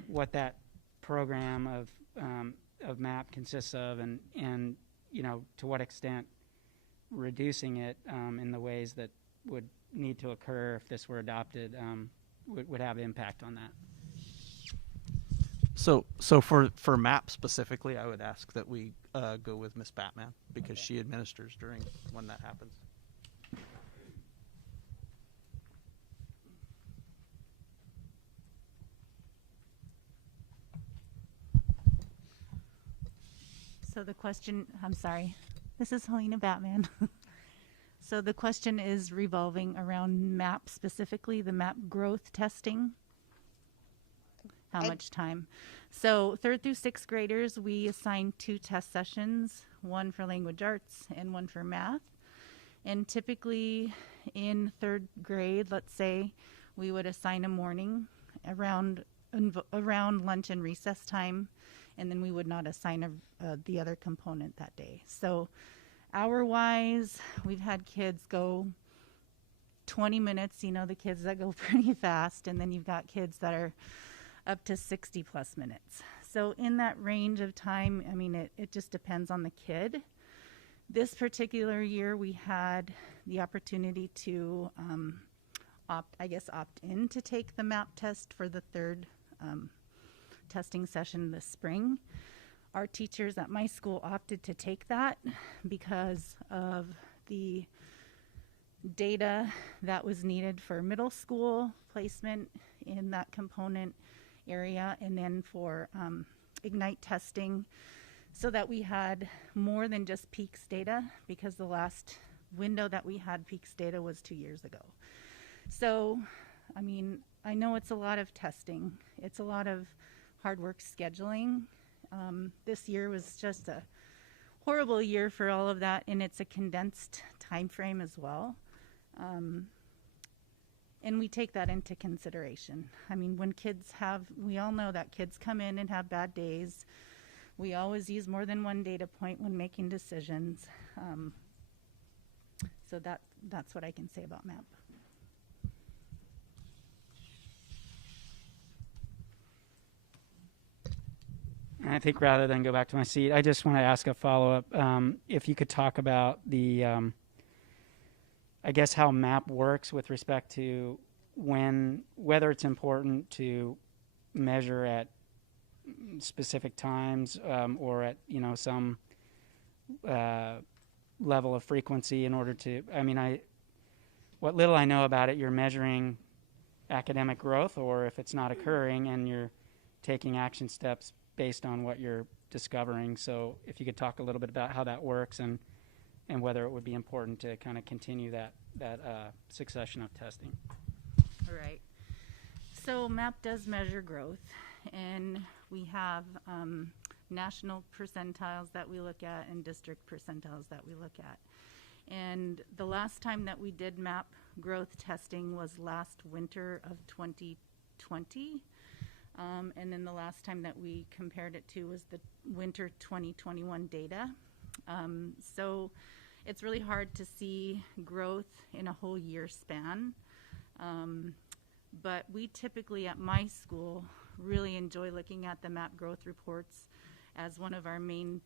what that program of MAP consists of, and to what extent reducing it in the ways that would need to occur if this were adopted would have impact on that. So for MAP specifically, I would ask that we go with Miss Batman, because she administers during when that happens. So the question, I'm sorry, this is Helena Batman. So the question is revolving around MAP, specifically the MAP growth testing. How much time? So 3rd through 6th graders, we assign 2 test sessions, one for language arts and one for math. And typically in 3rd grade, let's say, we would assign a morning around lunch and recess time, and then we would not assign the other component that day. So hour-wise, we've had kids go 20 minutes, the kids that go pretty fast, and then you've got kids that are up to 60 plus minutes. So in that range of time, I mean, it just depends on the kid. This particular year, we had the opportunity to opt in to take the MAP test for the 3rd testing session this spring. Our teachers at my school opted to take that because of the data that was needed for middle school placement in that component area, and then for Ignite testing, so that we had more than just peaks data, because the last window that we had peaks data was 2 years ago. So, I mean, I know it's a lot of testing. It's a lot of hard work scheduling. This year was just a horrible year for all of that, and it's a condensed time frame as well. And we take that into consideration. I mean, when we all know that kids come in and have bad days. We always use more than one data point when making decisions. So that's what I can say about MAP. I think rather than go back to my seat, I just want to ask a follow-up. If you could talk about I guess how MAP works with respect to whether it's important to measure at specific times or at some level of frequency in order to. I mean, what little I know about it, you're measuring academic growth, or if it's not occurring, and you're taking action steps based on what you're discovering. So if you could talk a little bit about how that works and whether it would be important to kind of continue that succession of testing. All right. So MAP does measure growth, and we have national percentiles that we look at and district percentiles that we look at. And the last time that we did MAP growth testing was last winter of 2020. And then the last time that we compared it to was the winter 2021 data. So it's really hard to see growth in a whole year span. But we typically at my school really enjoy looking at the MAP growth reports as one of our main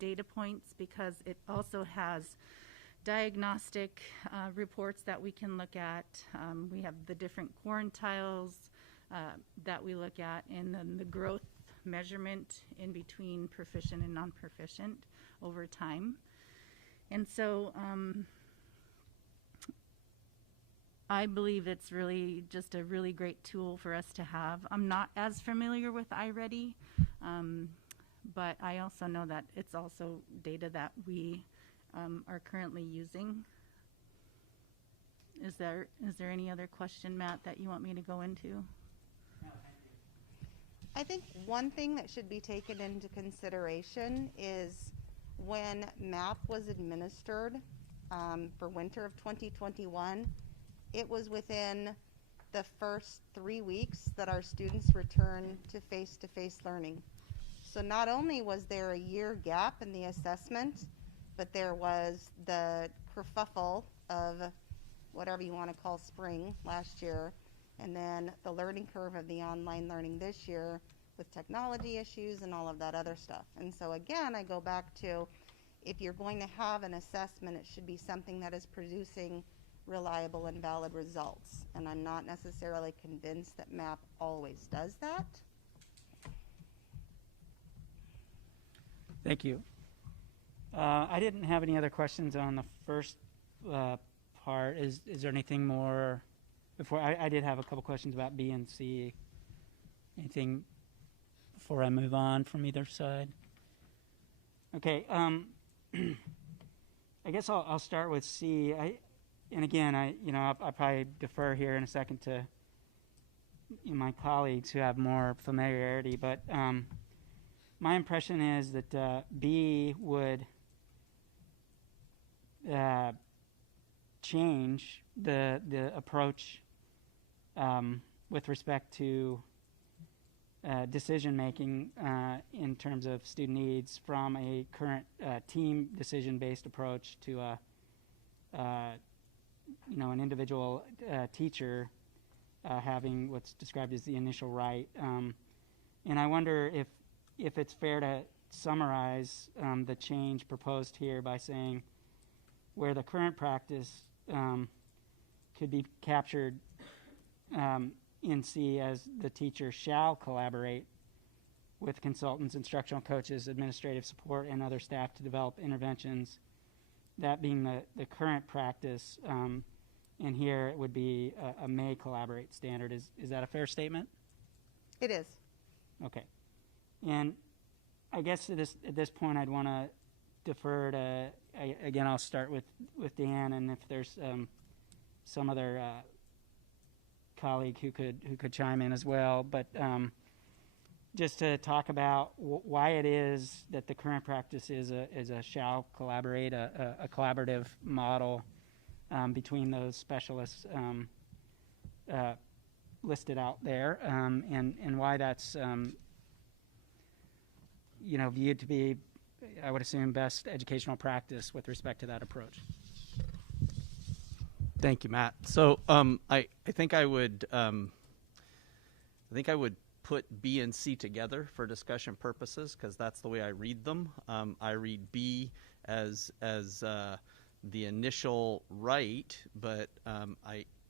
data points, because it also has diagnostic reports that we can look at. We have the different quartiles that we look at, and then the growth measurement in between proficient and non-proficient over time. And so I believe it's really just a really great tool for us to have. I'm not as familiar with iReady, but I also know that it's also data that we are currently using. Is there any other question, Matt, that you want me to go into? I think one thing that should be taken into consideration is when MAP was administered for winter of 2021, it was within the first 3 weeks that our students returned to face-to-face learning. So not only was there a year gap in the assessment, but there was the kerfuffle of whatever you want to call spring last year, and then the learning curve of the online learning this year with technology issues and all of that other stuff. And so again, I go back to, if you're going to have an assessment, it should be something that is producing reliable and valid results. And I'm not necessarily convinced that MAP always does that. Thank you. I didn't have any other questions on the first part. Is there anything more? Before I did have a couple questions about B and C. Anything before I move on from either side? Okay. I guess I'll start with C. I'll probably defer here in a second to my colleagues who have more familiarity, but my impression is that B would change the approach with respect to decision making in terms of student needs from a current team decision based approach to an individual teacher having what's described as the initial right. And I wonder if it's fair to summarize the change proposed here by saying where the current practice could be captured in C as the teacher shall collaborate with consultants, instructional coaches, administrative support, and other staff to develop interventions, that being the current practice, and here it would be a may collaborate standard. Is that a fair statement? It is. Okay. And I guess at this point I'd want to defer to, again, I'll start with Dan, and if there's some other colleague who could chime in as well, but just to talk about why it is that the current practice is a shall collaborate, a collaborative model between those specialists listed out there, and why that's viewed to be, I would assume, best educational practice with respect to that approach. Thank you, Matt. So I think I would put B and C together for discussion purposes because that's the way I read them. I read B as the initial right, but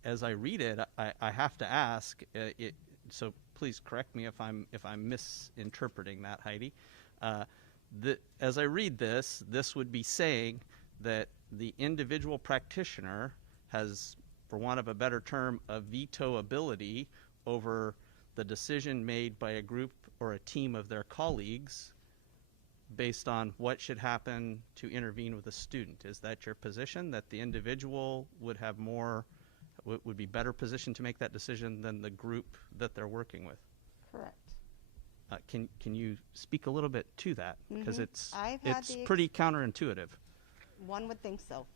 as I read it, I have to ask it. So please correct me if I'm misinterpreting that, Heidi. As I read this would be saying that the individual practitioner has, for want of a better term, a veto ability over the decision made by a group or a team of their colleagues based on what should happen to intervene with a student. Is that your position, that the individual would be better positioned to make that decision than the group that they're working with? Correct. Can you speak a little bit to that? Because it's the pretty counterintuitive. One would think so.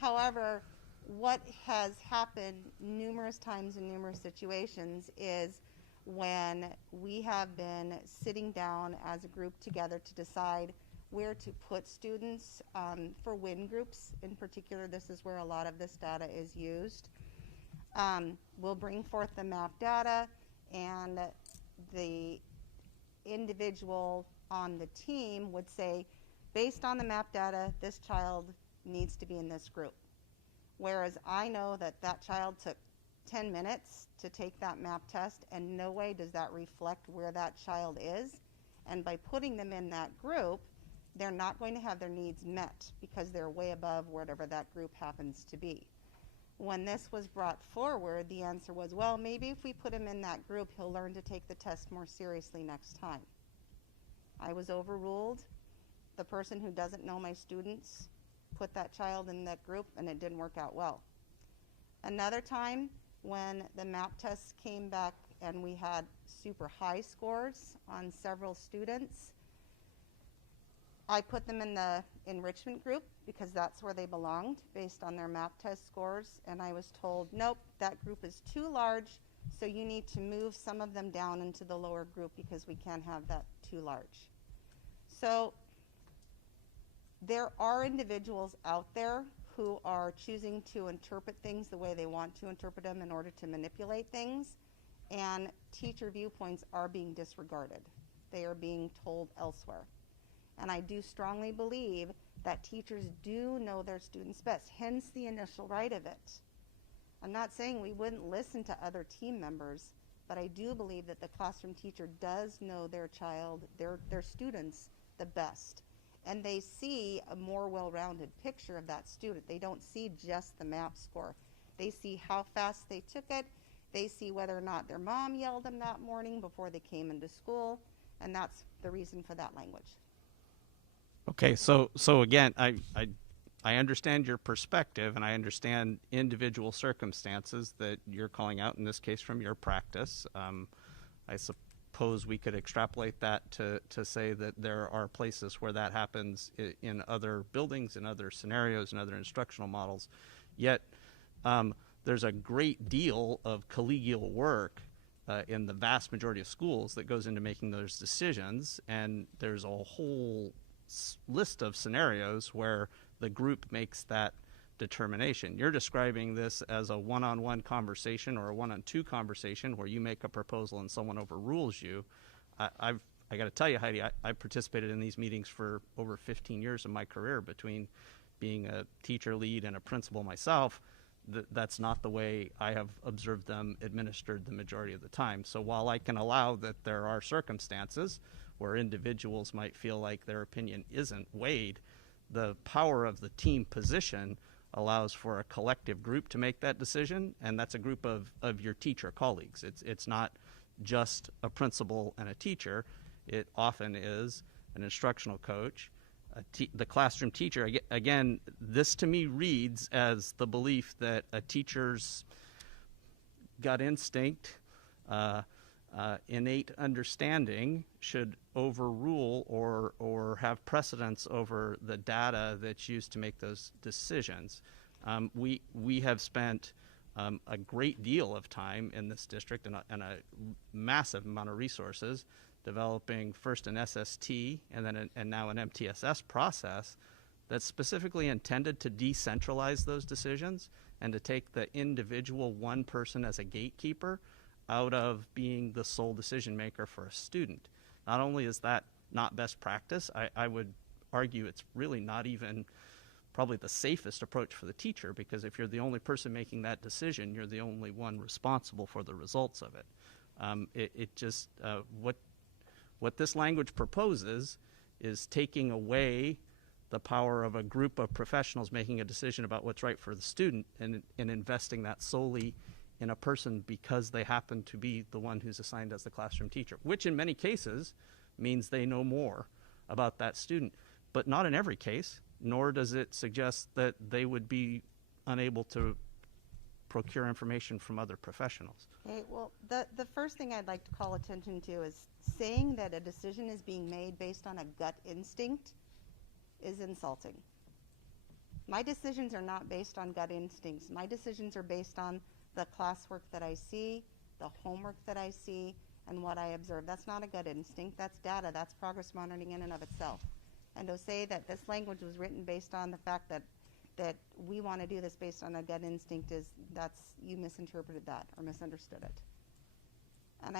However, what has happened numerous times in numerous situations is when we have been sitting down as a group together to decide where to put students for WIN groups. In particular, this is where a lot of this data is used. We'll bring forth the map data, and the individual on the team would say, based on the map data, this child needs to be in this group. Whereas I know that that child took 10 minutes to take that map test, and no way does that reflect where that child is. And by putting them in that group, they're not going to have their needs met because they're way above whatever that group happens to be. When this was brought forward, the answer was, well, maybe if we put him in that group, he'll learn to take the test more seriously next time. I was overruled. The person who doesn't know my students put that child in that group, and it didn't work out well. Another time, when the map tests came back and we had super high scores on several students, I put them in the enrichment group because that's where they belonged based on their map test scores, and I was told, nope, that group is too large, so you need to move some of them down into the lower group because we can't have that too large. So there are individuals out there who are choosing to interpret things the way they want to interpret them in order to manipulate things, and teacher viewpoints are being disregarded. They are being told elsewhere. And I do strongly believe that teachers do know their students best, hence the initial right of it. I'm not saying we wouldn't listen to other team members, but I do believe that the classroom teacher does know their child, their students, the best. And they see a more well-rounded picture of that student. They don't see just the MAP score. They see how fast they took it. They see whether or not their mom yelled them that morning before they came into school, and that's the reason for that language. Okay, so again, I understand your perspective, and I understand individual circumstances that you're calling out, in this case from your practice. I suppose we could extrapolate that to say that there are places where that happens in other buildings, in other scenarios, in other instructional models. Yet there's a great deal of collegial work in the vast majority of schools that goes into making those decisions, and there's a whole list of scenarios where the group makes that determination. You're describing this as a one-on-one conversation or a one-on-two conversation where you make a proposal and someone overrules you. I got to tell you, Heidi, I participated in these meetings for over 15 years of my career between being a teacher lead and a principal myself. That's not the way I have observed them administered the majority of the time. So while I can allow that there are circumstances where individuals might feel like their opinion isn't weighed, the power of the team position allows for a collective group to make that decision, and that's a group of your teacher colleagues. It's not just a principal and a teacher. It often is an instructional coach, the classroom teacher. Again, this to me reads as the belief that a teacher's gut instinct, innate understanding should overrule or have precedence over the data that's used to make those decisions. We have spent a great deal of time in this district and a massive amount of resources developing first an SST and now an MTSS process that's specifically intended to decentralize those decisions and to take the individual one person as a gatekeeper out of being the sole decision maker for a student. Not only is that not best practice, I would argue it's really not even probably the safest approach for the teacher, because if you're the only person making that decision, you're the only one responsible for the results of it. What this language proposes is taking away the power of a group of professionals making a decision about what's right for the student and investing that solely in a person because they happen to be the one who's assigned as the classroom teacher, which in many cases means they know more about that student, but not in every case, nor does it suggest that they would be unable to procure information from other professionals. Okay, well, the first thing I'd like to call attention to is saying that a decision is being made based on a gut instinct is insulting. My decisions are not based on gut instincts. My decisions are based on the classwork that I see, the homework that I see, and what I observe. That's not a gut instinct. That's data. That's progress monitoring in and of itself. And to say that this language was written based on the fact that we want to do this based on a gut instinct you misinterpreted that or misunderstood it. And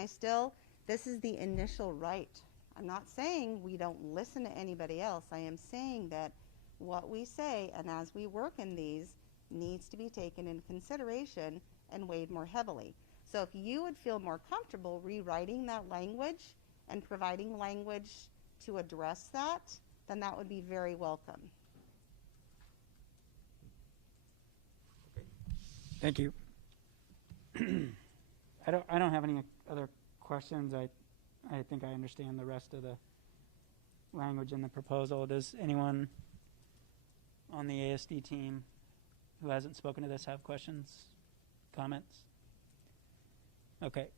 this is the initial right. I'm not saying we don't listen to anybody else. I am saying that what we say, and as we work in these, needs to be taken into consideration and weighed more heavily. So if you would feel more comfortable rewriting that language and providing language to address that, then that would be very welcome. Thank you. I don't have any other questions. I think I understand the rest of the language in the proposal. Does anyone on the ASD team who hasn't spoken to this have questions, comments? Okay.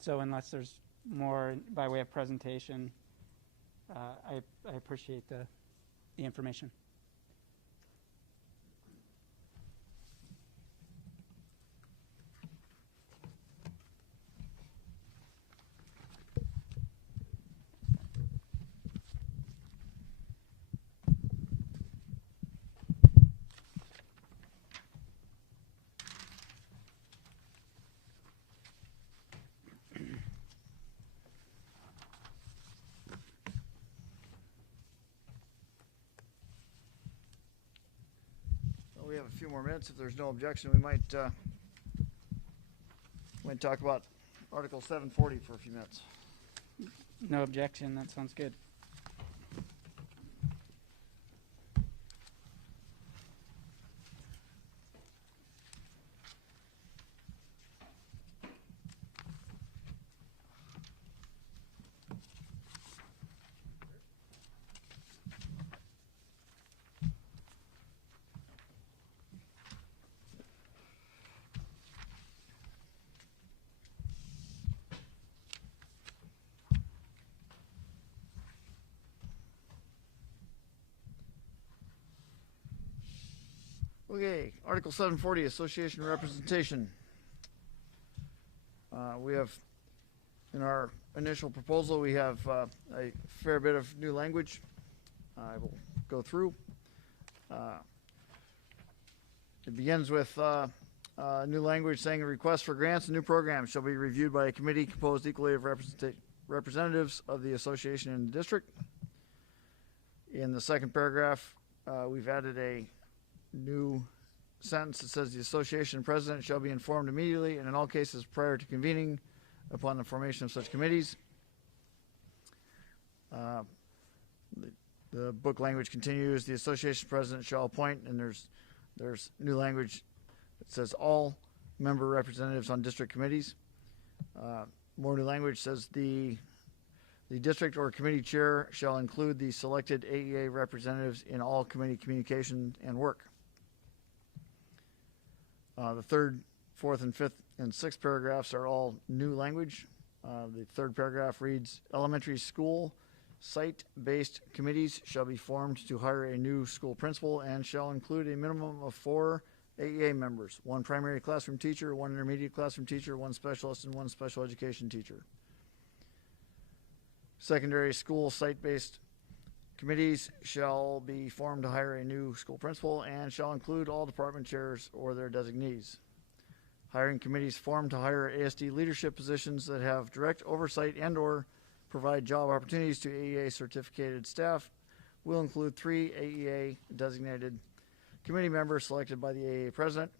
So unless there's more by way of presentation, I appreciate the information. We have a few more minutes. If there's no objection, we might talk about Article 740 for a few minutes. No objection. That sounds good. Okay, Article 740, Association Representation. We have, in our initial proposal, we have a fair bit of new language. I will go through. It begins with new language saying a request for grants and new programs shall be reviewed by a committee composed equally of representatives of the association and the district. In the second paragraph, we've added a new sentence that says the association president shall be informed immediately and in all cases prior to convening upon the formation of such committees. The book language continues. The association president shall appoint, and there's new language that says all member representatives on district committees. More new language says the district or committee chair shall include the selected AEA representatives in all committee communication and work. The third, fourth, and fifth, and sixth paragraphs are all new language. The third paragraph reads, elementary school site-based committees shall be formed to hire a new school principal and shall include a minimum of 4 AEA members, 1 primary classroom teacher, 1 intermediate classroom teacher, 1 specialist, and 1 special education teacher. Secondary school site-based committees shall be formed to hire a new school principal and shall include all department chairs or their designees. Hiring committees formed to hire ASD leadership positions that have direct oversight and or provide job opportunities to AEA certificated staff will include 3 AEA designated committee members selected by the AEA president.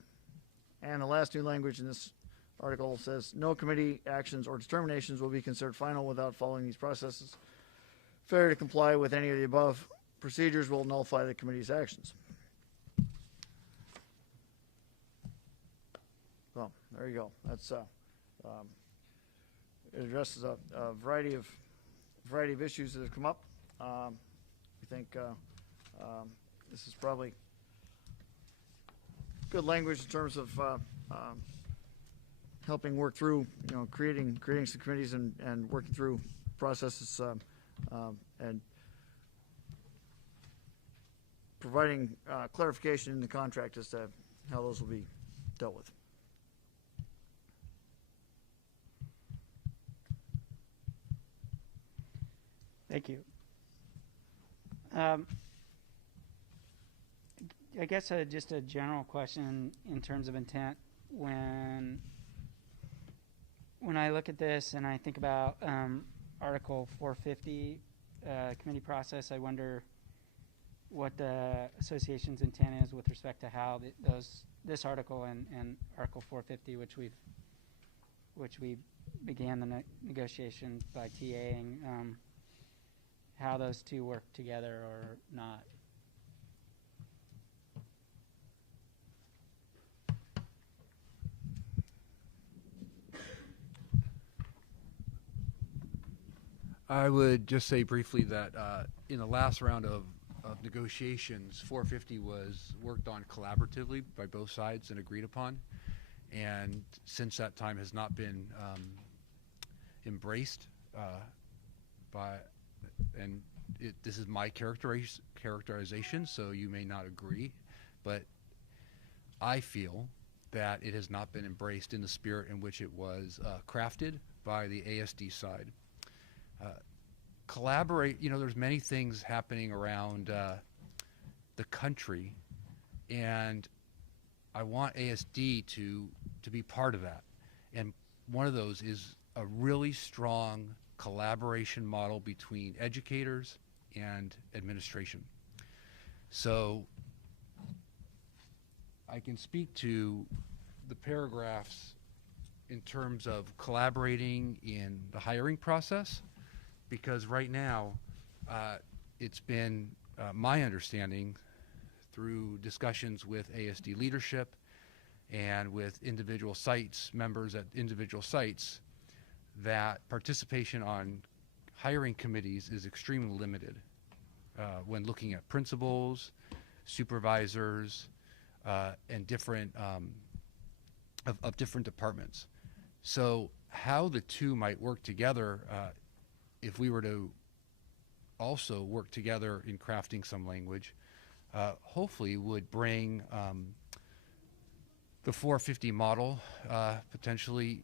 And the last new language in this article says no committee actions or determinations will be considered final without following these processes. Failure to comply with any of the above procedures will nullify the committee's actions. So there you go. That's it addresses a variety of issues that have come up. We think this is probably good language in terms of helping work through, creating some committees and working through processes and providing clarification in the contract as to how those will be dealt with. Thank you. I guess just a general question in terms of intent. When I look at this and I think about Article 450 committee process, I wonder what the association's intent is with respect to how this article and Article 450, which we began the negotiation by TAing, how those two work together or not. I would just say briefly that in the last round of negotiations, 450 was worked on collaboratively by both sides and agreed upon, and since that time has not been embraced and this is my characterization, so you may not agree, but I feel that it has not been embraced in the spirit in which it was crafted by the ASD side. Collaborate, there's many things happening around the country, and I want ASD to be part of that. And one of those is a really strong collaboration model between educators and administration. So I can speak to the paragraphs in terms of collaborating in the hiring process, because right now it's been my understanding through discussions with ASD leadership and with individual sites, members at individual sites, that participation on hiring committees is extremely limited when looking at principals, supervisors, and different of different departments. So how the two might work together, if we were to also work together in crafting some language, hopefully would bring the 450 model, potentially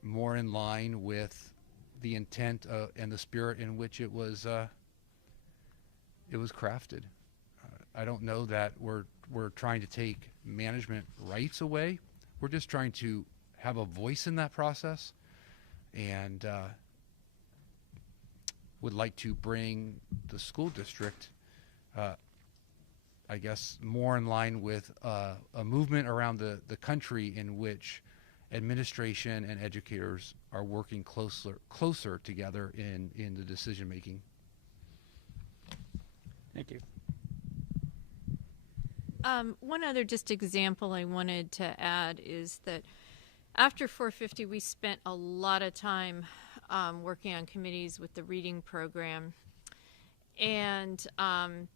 more in line with the intent and the spirit in which it was crafted. I don't know that we're trying to take management rights away. We're just trying to have a voice in that process, and would like to bring the school district, I guess, more in line with a movement around the country in which administration and educators are working closer together in the decision making. Thank you. One other just example I wanted to add is that after 450, we spent a lot of time working on committees with the reading program. And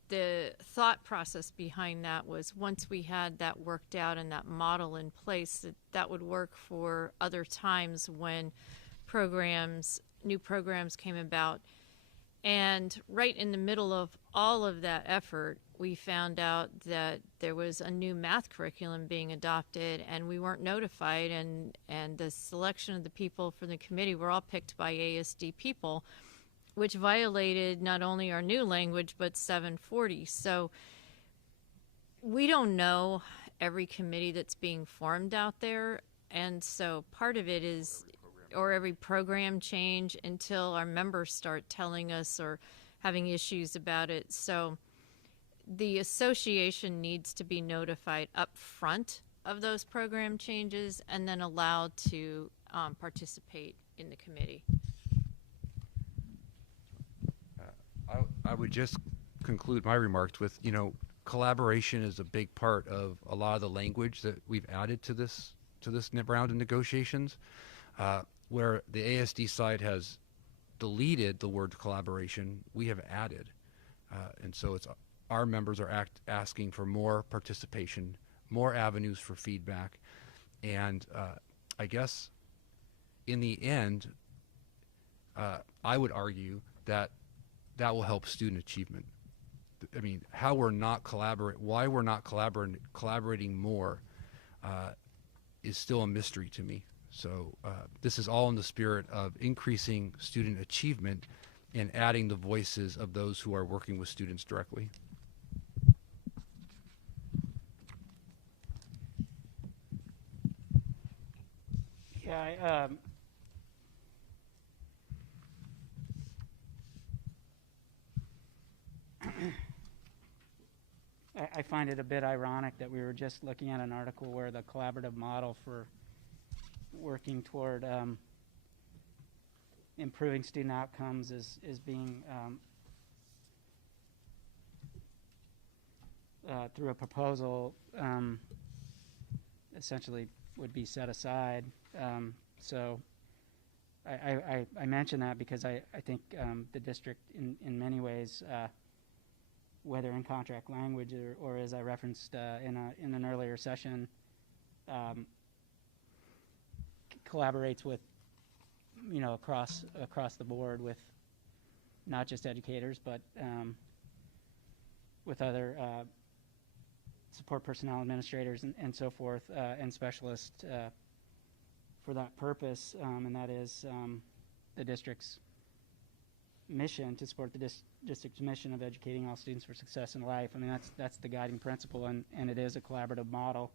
the thought process behind that was once we had that worked out and that model in place, that would work for other times when new programs came about. And right in the middle of all of that effort, we found out that there was a new math curriculum being adopted, and we weren't notified, and the selection of the people for the committee were all picked by ASD people, which violated not only our new language, but 740. So we don't know every committee that's being formed out there. And so part of it is, or every program change until our members start telling us or having issues about it. So the association needs to be notified up front of those program changes and then allowed to participate in the committee. I would just conclude my remarks with, collaboration is a big part of a lot of the language that we've added to this round of negotiations, where the ASD side has deleted the word collaboration, we have added. And so it's our members are asking for more participation, more avenues for feedback. And I guess in the end, I would argue that will help student achievement. I mean, why we're not collaborating more is still a mystery to me. So this is all in the spirit of increasing student achievement and adding the voices of those who are working with students directly. Yeah, I find it a bit ironic that we were just looking at an article where the collaborative model for working toward improving student outcomes is being through a proposal essentially would be set aside. So I mention that because I think the district in many ways, whether in contract language or as I referenced in an earlier session, collaborates with across the board with not just educators but with other support personnel, administrators, and so forth, and specialists for that purpose, and that is the district's mission to support the district's mission of educating all students for success in life. I mean, that's the guiding principle, and it is a collaborative model,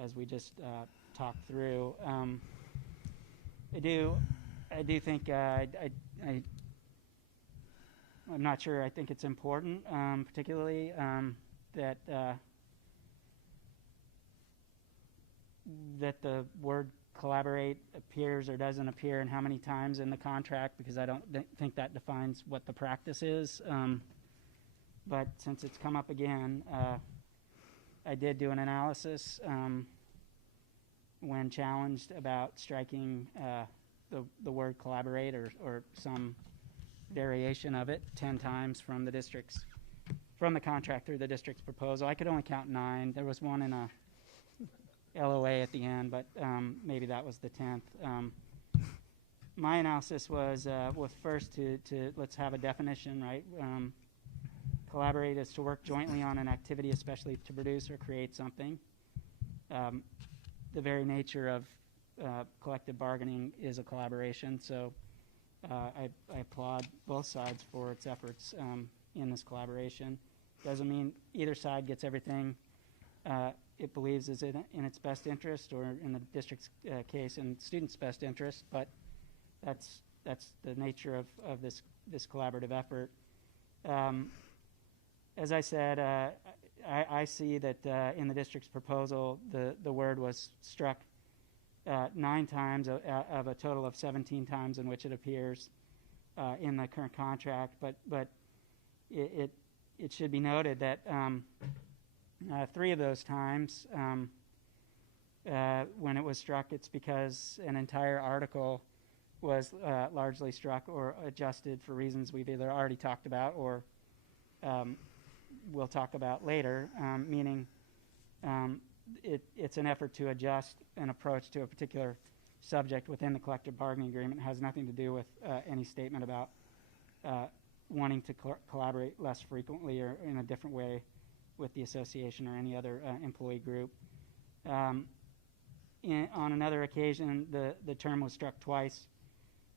as we just talked through. I do think I'm not sure. I think it's important, particularly that the word collaborate appears or doesn't appear and how many times in the contract, because I don't think that defines what the practice is. But since it's come up again, I did do an analysis when challenged about striking the word collaborate or some variation of it 10 times from the contract through the district's proposal. I could only count 9. There was one in a LOA at the end, but maybe that was the 10th. My analysis was first to let's have a definition, right? Collaborate is to work jointly on an activity, especially to produce or create something. the very nature of collective bargaining is a collaboration. So I applaud both sides for its efforts in this collaboration. Doesn't mean either side gets everything it believes is in its best interest, or in the district's case, in students' best interest, but that's the nature of this collaborative effort. As I said, I see that in the district's proposal, the word was struck 9 times of a total of 17 times in which it appears in the current contract. But it should be noted that 3 of those times, when it was struck, it's because an entire article was largely struck or adjusted for reasons we've either already talked about or we'll talk about later, meaning it's an effort to adjust an approach to a particular subject within the collective bargaining agreement. It has nothing to do with any statement about wanting to collaborate less frequently or in a different way with the association or any other employee group. On another occasion, the term was struck twice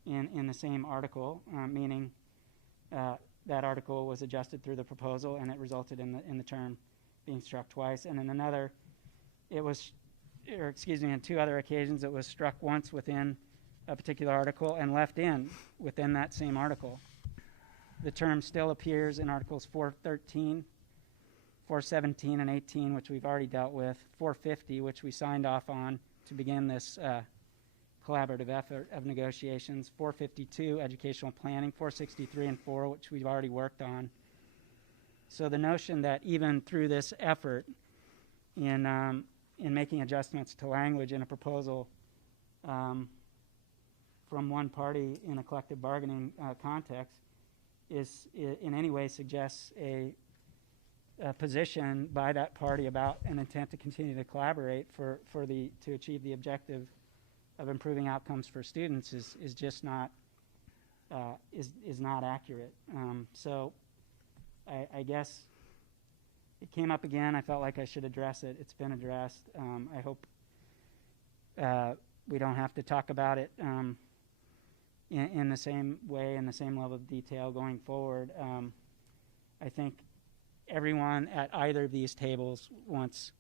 in the same article, meaning that article was adjusted through the proposal, and it resulted in the term being struck twice. And in another, in 2 other occasions, it was struck once within a particular article and left in within that same article. The term still appears in Articles 413, 417, and 18, which we've already dealt with, 450, which we signed off on to begin this collaborative effort of negotiations, 452, educational planning, 463 and 4, which we've already worked on. So the notion that even through this effort in making adjustments to language in a proposal from one party in a collective bargaining context is in any way suggests a position by that party about an intent to continue to collaborate to achieve the objective of improving outcomes for students is just not is not accurate. So I guess it came up again. I felt like I should address it. It's been addressed. I hope we don't have to talk about it in the same way, in the same level of detail going forward. I think everyone at either of these tables wants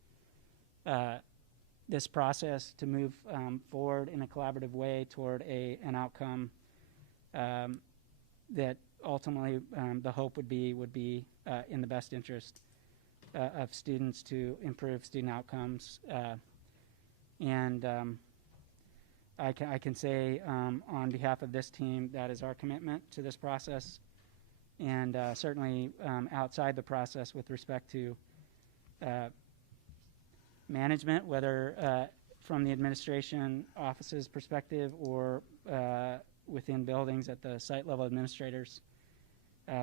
this process to move forward in a collaborative way toward an outcome that ultimately the hope would be in the best interest of students to improve student outcomes. And I can say on behalf of this team that is our commitment to this process, and certainly outside the process with respect to management, whether from the administration office's perspective or within buildings at the site level administrators'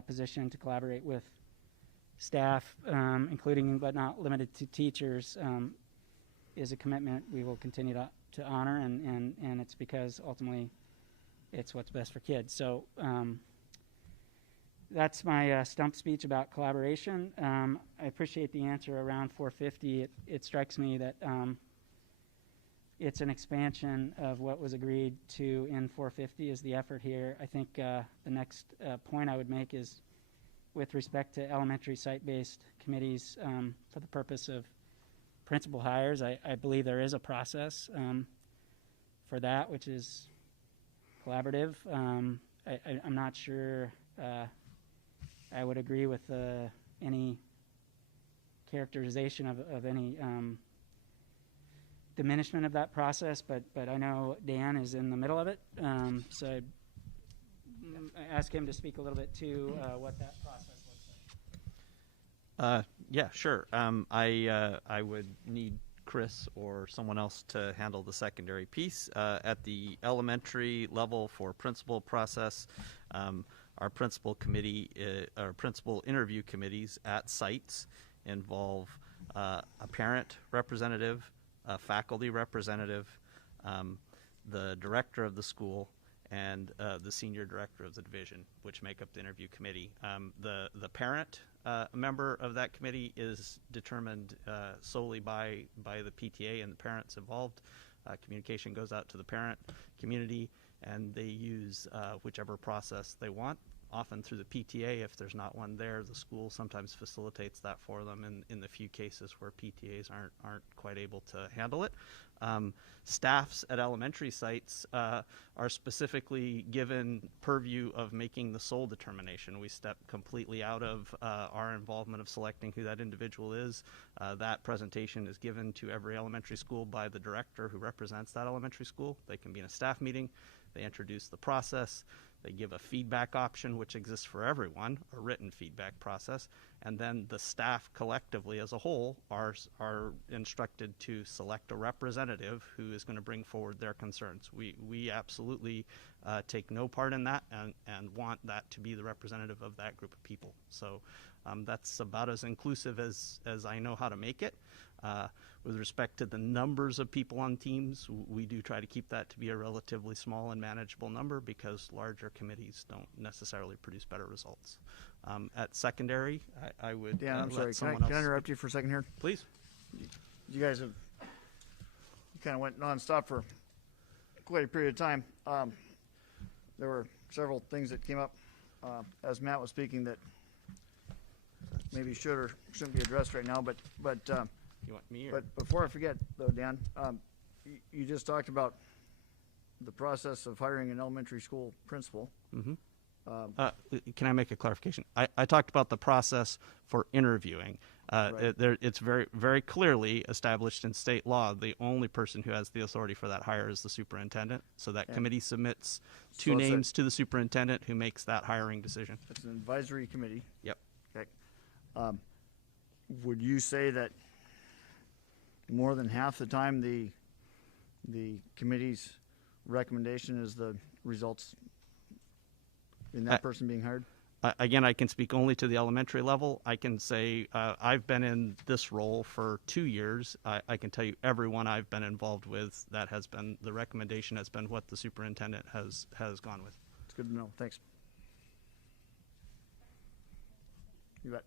position to collaborate with staff, including but not limited to teachers, is a commitment we will continue to honor, and it's because ultimately it's what's best for kids. So that's my stump speech about collaboration. I appreciate the answer around 450. It strikes me that it's an expansion of what was agreed to in 450 is the effort here. I think the next point I would make is with respect to elementary site-based committees for the purpose of principal hires. I believe there is a process for that, which is collaborative. I'm not sure I would agree with any characterization of any diminishment of that process, but I know Dan is in the middle of it, so I ask him to speak a little bit to what that process looks like. Yeah, sure. I would need Chris or someone else to handle the secondary piece. At the elementary level for principal process, our principal committee, our principal interview committees at sites involve a parent representative, a faculty representative, the director of the school, and the senior director of the division, which make up the interview committee. The parent A member of that committee is determined solely by the PTA and the parents involved. Communication goes out to the parent community, and they use whichever process they want. Often through the PTA, if there's not one there, the school sometimes facilitates that for them in the few cases where PTAs aren't quite able to handle it. Staffs at elementary sites are specifically given purview of making the sole determination. We step completely out of our involvement of selecting who that individual is. That presentation is given to every elementary school by the director who represents that elementary school. They can be in a staff meeting. They introduce the process. They give a feedback option, which exists for everyone, a written feedback process, and then the staff collectively as a whole are instructed to select a representative who is going to bring forward their concerns. We absolutely take no part in that and want that to be the representative of that group of people. So that's about as inclusive as I know how to make it. With respect to the numbers of people on teams, we do try to keep that to be a relatively small and manageable number because larger committees don't necessarily produce better results. At secondary, I would Dan, I'm sorry. someone Can I else interrupt you for a second here? Please. You guys you kind of went nonstop for quite a period of time. There were several things that came up as Matt was speaking that maybe should or shouldn't be addressed right now. But You want me or? But before I forget, though, Dan, you just talked about the process of hiring an elementary school principal. Mm-hmm. Can I make a clarification? I talked about the process for interviewing. Right. It's very, very clearly established in state law. The only person who has the authority for that hire is the superintendent. So that committee submits two names to the superintendent who makes that hiring decision. It's an advisory committee. Yep. Okay. Would you say that more than half the time the committee's recommendation is the results in that person being hired? Again, I can speak only to the elementary level. I can say I've been in this role for 2 years. I can tell you everyone I've been involved with, that has been the recommendation has been what the superintendent has gone with. It's good to know. Thanks. You bet.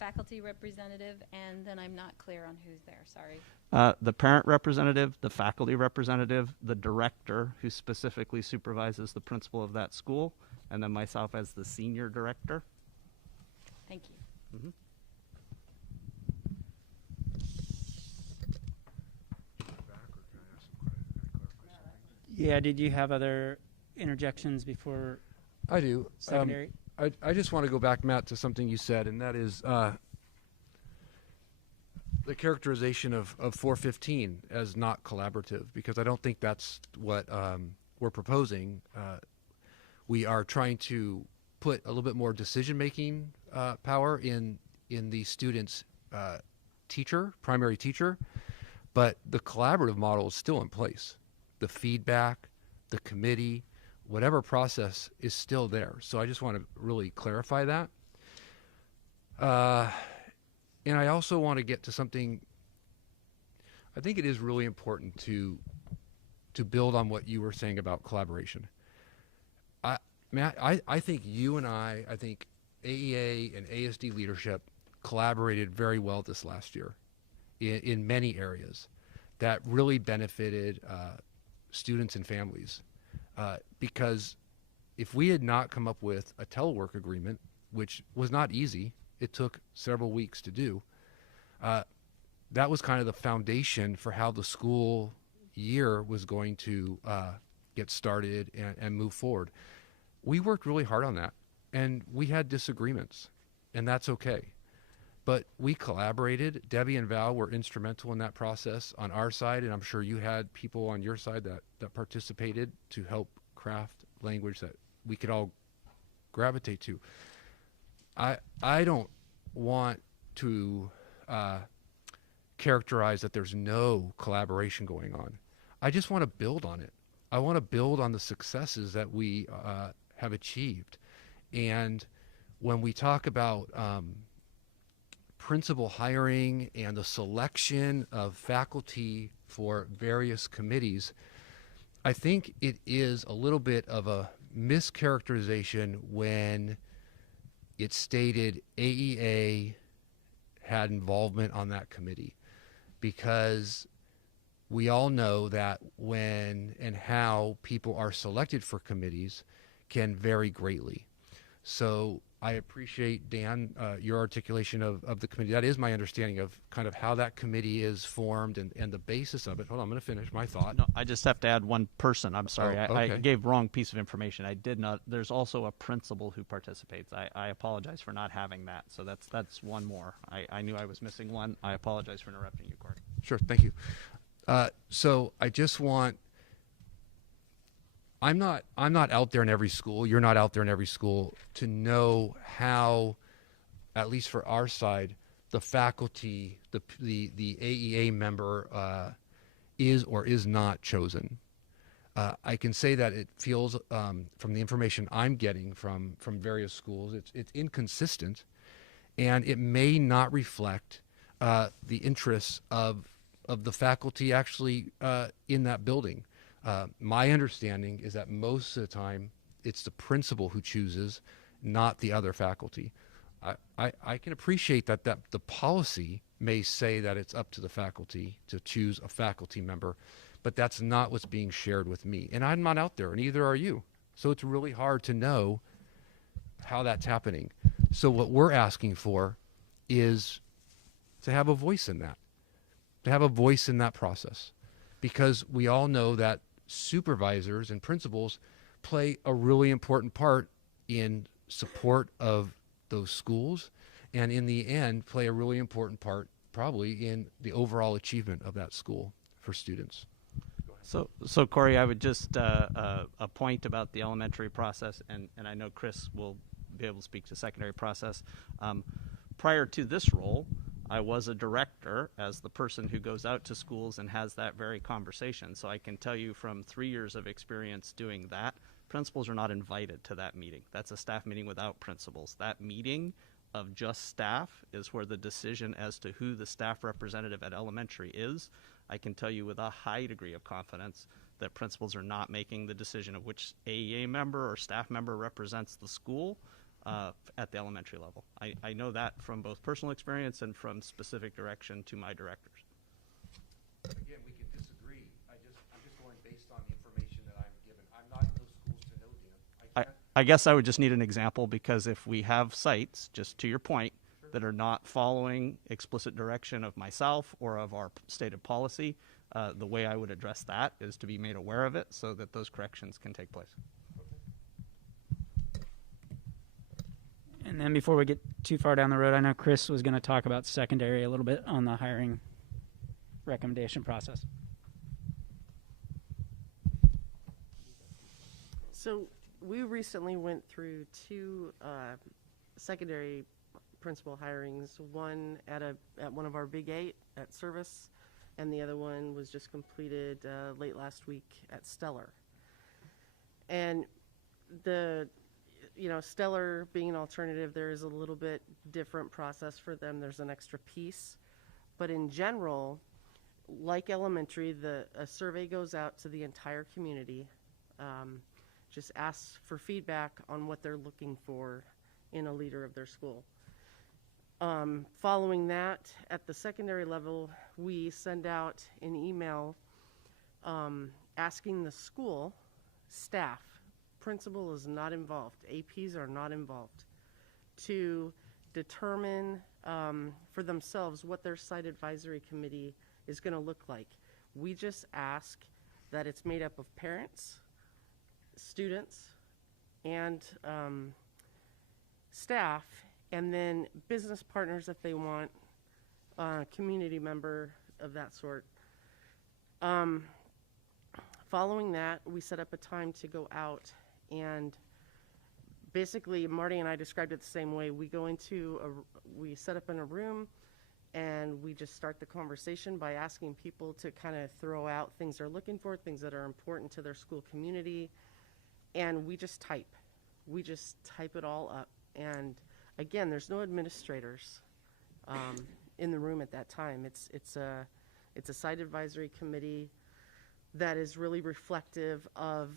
Faculty representative, and then I'm not clear on who's there. Sorry. The parent representative, the faculty representative, the director who specifically supervises the principal of that school, and then myself as the senior director. Thank you. Mm-hmm. Yeah, did you have other interjections before I do. secondary? I just want to go back, Matt, to something you said, and that is the characterization of 415 as not collaborative, because I don't think that's what we're proposing. We are trying to put a little bit more decision-making power in the student's primary teacher, but the collaborative model is still in place. The feedback, the committee, whatever process is still there. So I just want to really clarify that. And I also want to get to something. I think it is really important to build on what you were saying about collaboration. Matt, I think you and I think AEA and ASD leadership collaborated very well this last year in many areas that really benefited students and families. Because if we had not come up with a telework agreement, which was not easy, it took several weeks to do, that was kind of the foundation for how the school year was going to get started and move forward. We worked really hard on that, and we had disagreements, and that's okay. But we collaborated. Debbie and Val were instrumental in that process on our side, and I'm sure you had people on your side that participated to help craft language that we could all gravitate to. I don't want to characterize that there's no collaboration going on. I just want to build on it. I want to build on the successes that we have achieved. And when we talk about principal hiring and the selection of faculty for various committees, I think it is a little bit of a mischaracterization when it's stated AEA had involvement on that committee, because we all know that when and how people are selected for committees can vary greatly. So I appreciate, Dan, your articulation of the committee. That is my understanding of kind of how that committee is formed and the basis of it. Hold on, I'm going to finish my thought. No, I just have to add one person. I'm sorry. Oh, I okay. gave wrong piece of information. I did not. There's also a principal who participates. I apologize for not having that. So that's one more. I knew I was missing one. I apologize for interrupting you, Corey. Sure, thank you. So I just want, I'm not out there in every school. You're not out there in every school to know how, at least for our side, the faculty, the AEA member is or is not chosen. I can say that it feels, from the information I'm getting from various schools, it's inconsistent, and it may not reflect the interests of the faculty actually in that building. My understanding is that most of the time it's the principal who chooses, not the other faculty. I can appreciate that the policy may say that it's up to the faculty to choose a faculty member, but that's not what's being shared with me. And I'm not out there, and neither are you. So it's really hard to know how that's happening. So what we're asking for is to have a voice in that, process, because we all know that supervisors and principals play a really important part in support of those schools, and in the end play a really important part probably in the overall achievement of that school for students. So Corey, I would just a point about the elementary process, and I know Chris will be able to speak to secondary process. Prior to this role, I was a director as the person who goes out to schools and has that very conversation. So I can tell you from 3 years of experience doing that, principals are not invited to that meeting. That's a staff meeting without principals. That meeting of just staff is where the decision as to who the staff representative at elementary is. I can tell you with a high degree of confidence that principals are not making the decision of which AEA member or staff member represents the school at the elementary level. I know that from both personal experience and from specific direction to my directors. Again, we can disagree. I'm just going based on the information that I'm given. I'm not in those schools to know, Dan. I guess I would just need an example, because if we have sites, just to your point, that are not following explicit direction of myself or of our stated policy, the way I would address that is to be made aware of it so that those corrections can take place. And then before we get too far down the road, I know Chris was going to talk about secondary a little bit on the hiring recommendation process. So we recently went through two secondary principal hirings, one at one of our Big 8 at Service, and the other one was just completed late last week at Stellar. And Stellar being an alternative, there is a little bit different process for them. There's an extra piece. But in general, like elementary, a survey goes out to the entire community, just asks for feedback on what they're looking for in a leader of their school. Following that, at the secondary level, we send out an email asking the school staff, principal is not involved, APs are not involved, to determine for themselves what their site advisory committee is going to look like. We just ask that it's made up of parents, students, and staff, and then business partners if they want, community member of that sort. Following that, we set up a time to go out, and basically Marty and I described it the same way. We go into we set up in a room, and we just start the conversation by asking people to kind of throw out things they're looking for, things that are important to their school community, and we just type. We just type it all up. And again, there's no administrators in the room at that time. It's It's a site advisory committee that is really reflective of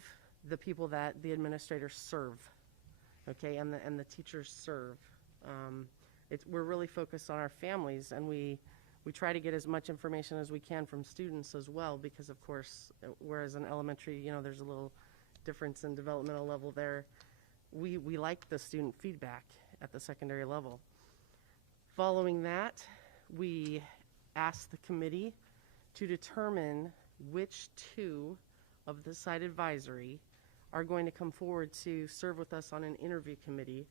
the people that the administrators serve, okay, and the teachers serve. We're really focused on our families, and we try to get as much information as we can from students as well, because of course, whereas in elementary, there's a little difference in developmental level there, we like the student feedback at the secondary level. Following that, we asked the committee to determine which two of the site advisory are going to come forward to serve with us on an interview committee,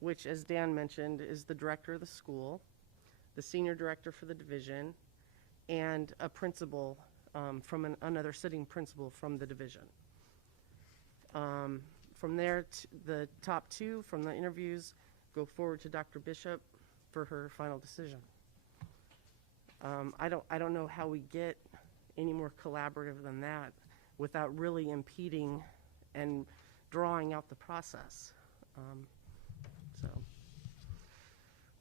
which, as Dan mentioned, is the director of the school, the senior director for the division, and a principal from another sitting principal from the division. From there, the top two from the interviews go forward to Dr. Bishop for her final decision. I don't know how we get any more collaborative than that without really impeding and drawing out the process.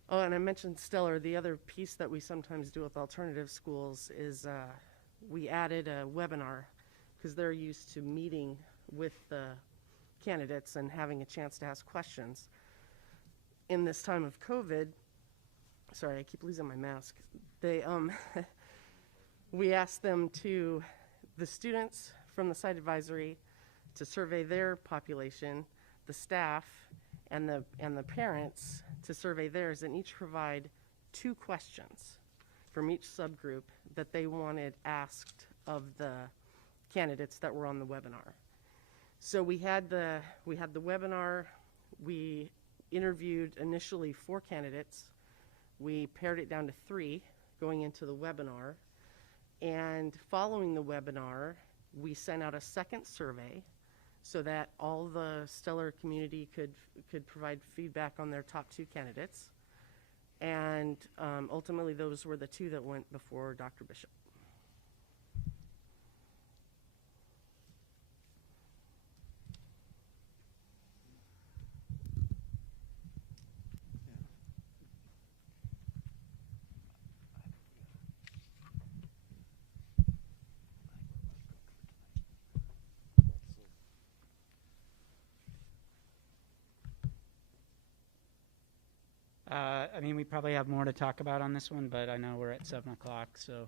Oh, and I mentioned Stellar. The other piece that we sometimes do with alternative schools is we added a webinar, because they're used to meeting with the candidates and having a chance to ask questions. In this time of COVID, sorry, I keep losing my mask. They, we asked them the students from the site advisory, to survey their population, the staff, and the parents to survey theirs, and each provide 2 questions from each subgroup that they wanted asked of the candidates that were on the webinar. So we had the webinar. We interviewed initially 4 candidates. We pared it down to 3 going into the webinar. And following the webinar, we sent out a second survey so that all the Stellar community could provide feedback on their top 2 candidates. And ultimately, those were the 2 that went before Dr. Bishop. I mean, we probably have more to talk about on this one, but I know we're at 7 o'clock, so.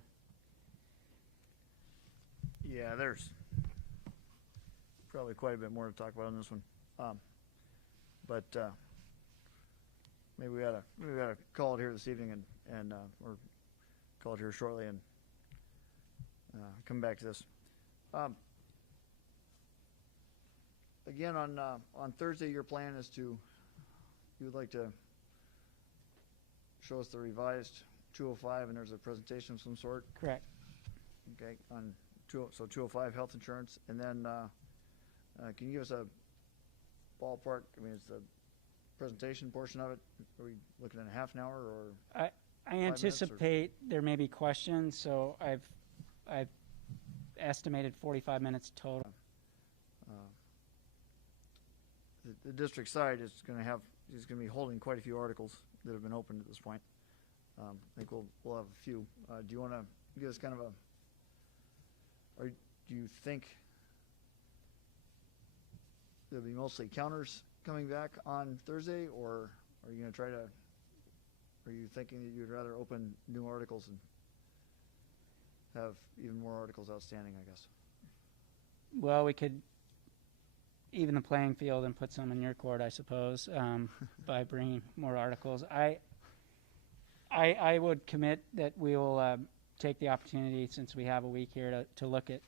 Yeah, there's probably quite a bit more to talk about on this one. But maybe we ought to call it here this evening and or call it here shortly and come back to this. Again, on Thursday, your plan is you would like to show us the revised 205, and there's a presentation of some sort. Correct. Okay, on 205 health insurance, and then can you give us a ballpark? I mean, it's the presentation portion of it. Are we looking at a half an hour or? I anticipate there may be questions, so I've estimated 45 minutes total. The district side is going to be holding quite a few articles that have been opened at this point. I think we'll have a few. Do you want to give us kind of or do you think there'll be mostly counters coming back on Thursday, or are you going to are you thinking that you'd rather open new articles and have even more articles outstanding, I guess? Well, we could even the playing field and put some in your court, I suppose, by bringing more articles. I would commit that we will take the opportunity, since we have a week here, to look at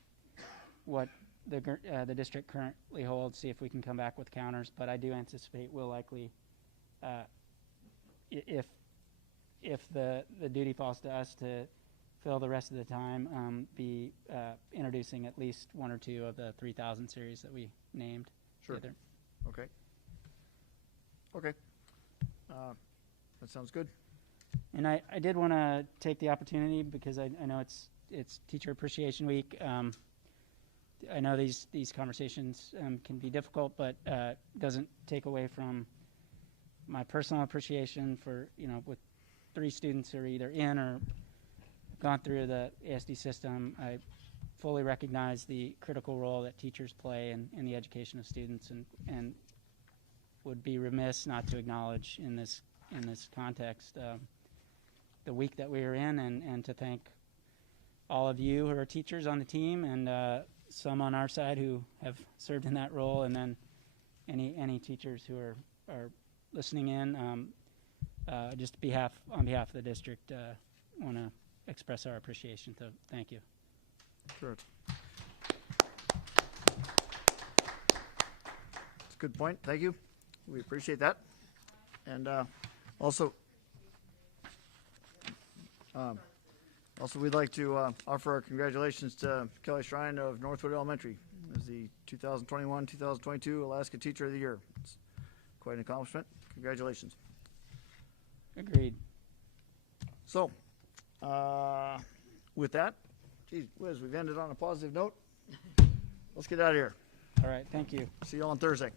what the district currently holds, see if we can come back with counters. But I do anticipate we'll likely, if the duty falls to us to fill the rest of the time, be introducing at least 1 or 2 of the 3,000 series that we named. Sure. Together. Okay. That sounds good. And I did want to take the opportunity, because I know it's Teacher Appreciation Week. I know these conversations can be difficult, but doesn't take away from my personal appreciation for, with 3 students who are either in or gone through the ASD system, I fully recognize the critical role that teachers play in the education of students, and would be remiss not to acknowledge in this context the week that we are in, and to thank all of you who are teachers on the team, and some on our side who have served in that role, and then any teachers who are listening in. Just on behalf of the district, want to express our appreciation. So thank you. Sure. It's a good point. Thank you. We appreciate that. And also we'd like to offer our congratulations to Kelly Shrine of Northwood Elementary as the 2021-2022 Alaska Teacher of the Year. It's quite an accomplishment. Congratulations. Agreed. So, with that, geez whiz, we've ended on a positive note. Let's get out of here. All right. Thank you. See you all on Thursday.